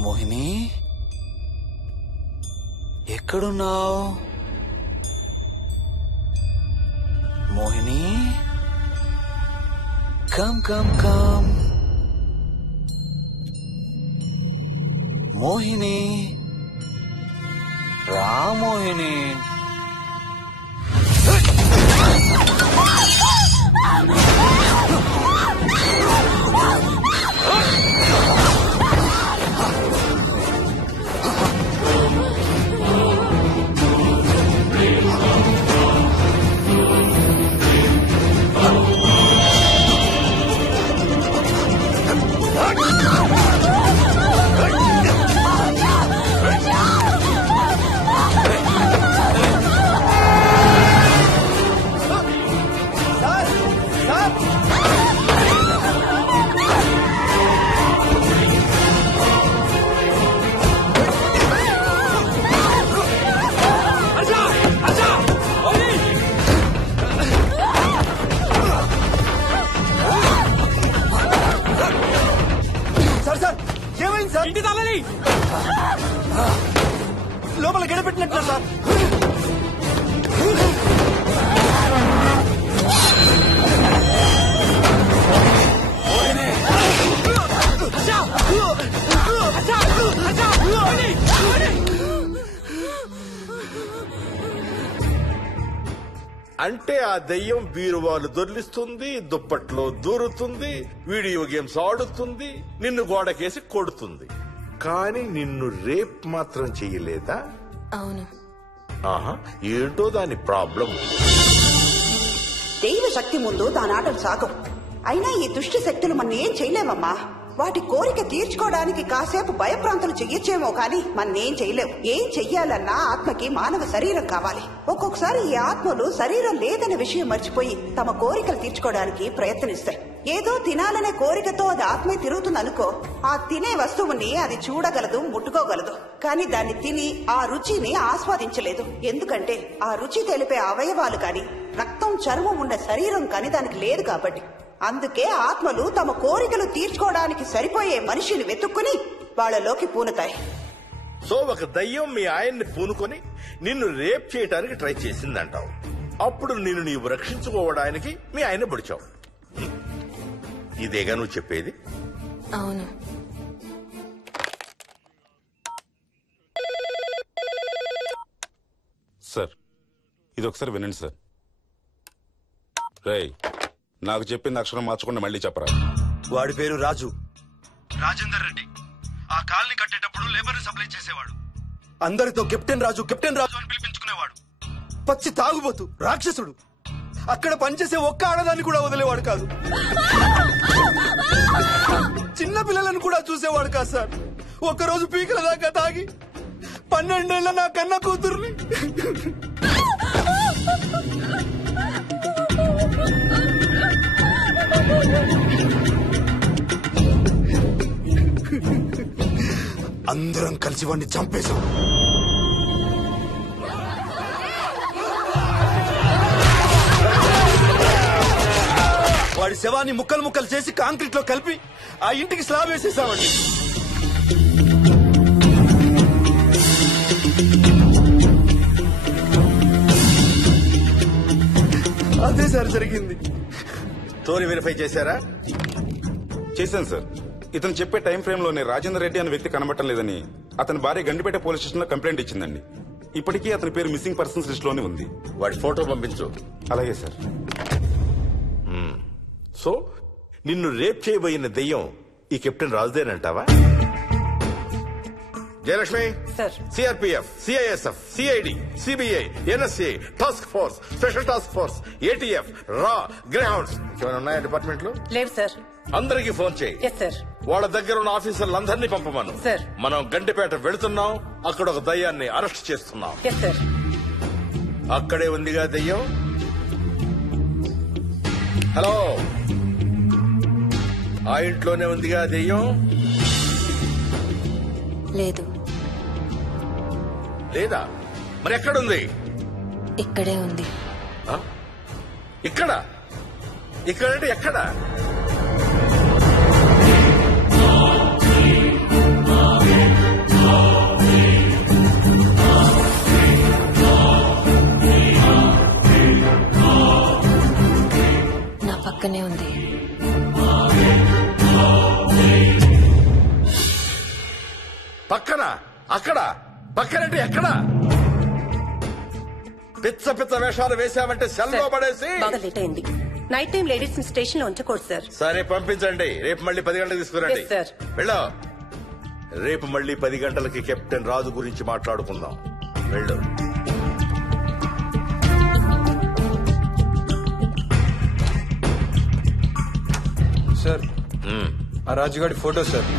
మోహిని, ఎక్కడున్నావు Mohini? Come come come Mohini. రా మోహిని. ఇంటి తాళాలి. లోపల గడపెట్టినట్లు సార్. అంటే ఆ దెయ్యం బీరువాలు దొర్లిస్తుంది, దుప్పట్లో దూరుతుంది, వీడియో గేమ్స్ ఆడుతుంది, నిన్ను గోడకేసి కొడుతుంది. కానీ నిన్ను రేప్ మాత్రం చెయ్యలేదా? అవును. ఆహా, ఏంటో దాని ప్రాబ్లం. దైవ శక్తి ముందు దానాటలు సాగం. అయినా ఈ దుష్ట శక్తులు మన ఏం చేయలేమమ్మా. వాటి కోరిక తీర్చుకోవడానికి కాసేపు భయప్రాంతులు చెయ్యొచ్చేమో కానీ మన్నేం చేయలేవు. ఏం చెయ్యాలన్నా ఆత్మకి మానవ శరీరం కావాలి. ఒక్కొక్కసారి ఈ ఆత్మలు శరీరం లేదన్న విషయం మర్చిపోయి తమ కోరికలు తీర్చుకోవడానికి ప్రయత్నిస్తాయి. ఏదో తినాలనే కోరికతో అది ఆత్మే తిరుగుతుందనుకో, ఆ తినే వస్తువుని అది చూడగలదు, ముట్టుకోగలదు. కానీ దాన్ని తిని ఆ రుచిని ఆస్వాదించలేదు. ఎందుకంటే ఆ రుచి తెలిపే అవయవాలు కాని, రక్తం చర్మం ఉన్న శరీరం కాని దానికి లేదు కాబట్టి. అందుకే ఆత్మలు తమ కోరికలు తీర్చుకోవడానికి సరిపోయే మనిషిని వెతుక్కుని వాళ్ళలోకి పూనుతాయి. సో ఒక దయ్యం మీ ఆయన్ని పూనుకొని నిన్ను రేప్ చేయడానికి ట్రై చేసిందంటావు. అప్పుడు నిన్ను నీవు రక్షించుకోవడానికి మీ ఆయన పొడిచావు. ఇదేగా నువ్వు చెప్పేది? అవును. సార్, ఇది ఒకసారి వినండి సార్. రేయ్, నాకు చెప్పింది అక్షరం మార్చకుండా మళ్ళీ చెప్పరా. వాడి పేరు రాజు, రాజేందర్ రెడ్డి. ఆ కాలనీ కట్టేటప్పుడు లేబర్ సప్లై చేసేవాడు. అందరితో కెప్టెన్ రాజు అని పిలిపించుకునేవాడు. పచ్చి తాగుబోతు, రాక్షసుడు. అక్కడ పనిచేసే ఒక్క ఆడదాన్ని కూడా వదిలేవాడు కాదు. చిన్న పిల్లలను కూడా చూసేవాడు కాదు సార్. ఒక్కరోజు పీకల దాకా తాగి 12 ఏళ్ల నా కన్న కూతుర్ని అందరం కలిసి వాడిని చంపేశాం. వాడి శవాన్ని ముక్కలు ముక్కలు చేసి కాంక్రీట్ లో కలిపి ఆ ఇంటికి స్లాబ్ వేసేసామండి. అదే సార్ జరిగింది. స్టోరీ వెరిఫై చేశారా? చేశాను సార్. ఇతను చెప్పే టైం ఫ్రేమ్ లోనే రాజేందర్ రెడ్డి అనే వ్యక్తి కనబడటం లేదని అతని భార్య గండిపేట పోలీస్ స్టేషన్ లో కంప్లైంట్ ఇచ్చిందండి. ఇప్పటికీ అతని పేరు మిస్సింగ్ పర్సన్స్ లిస్ట్ లోనే ఉంది. వాడి ఫోటో పంపించు. అలాగే సార్. సో నిన్ను రేప్ చేయబోయిన దెయ్యం ఈ కెప్టెన్ రాజుదేనంటావా? Jayalakshmi, CRPF, CISF, CID, CBI, NSA, task force, special task force, ATF, రా, గ్రేహౌండ్స్ ఏమైనా ఉన్నాయా డిపార్ట్మెంట్ లో? లేదు సార్. అందరికీ ఫోన్ చేయి. వాళ్ళ దగ్గర ఉన్న ఆఫీసర్లందరినీ పంపమను. మనం గండిపేట వెళుతున్నాం. అక్కడ ఒక దయ్యాన్ని అరెస్ట్ చేస్తున్నాం. అక్కడే ఉందిగా దయ్యం. హలో, ఆ ఇంట్లోనే ఉందిగా దెయ్యం? లేదు. లేదా? మరి ఎక్కడుంది? ఇక్కడే ఉంది. ఇక్కడ? ఇక్కడంటే ఎక్కడ? నా పక్కనే ఉంది. పక్కన? అక్కడ? పక్కనంటే ఎక్కడ? పిచ్చ పిచ్చ వేషాలు వేశామంటే సెల్లో పడేసి. బాగా లేట్ అయింది. నైట్ టైం లేడీస్ స్టేషన్ లో ఉంచకూడదు సార్. సరే పంపించండి. రేపు మళ్ళీ 10 గంటలకు తీసుకురండి. వెళ్ళు. రేపు మళ్ళీ 10 గంటలకి కెప్టెన్ రాజు గురించి మాట్లాడుకుందాం. వెళ్ళు. సార్, ఆ రాజుగాడి ఫోటో సార్.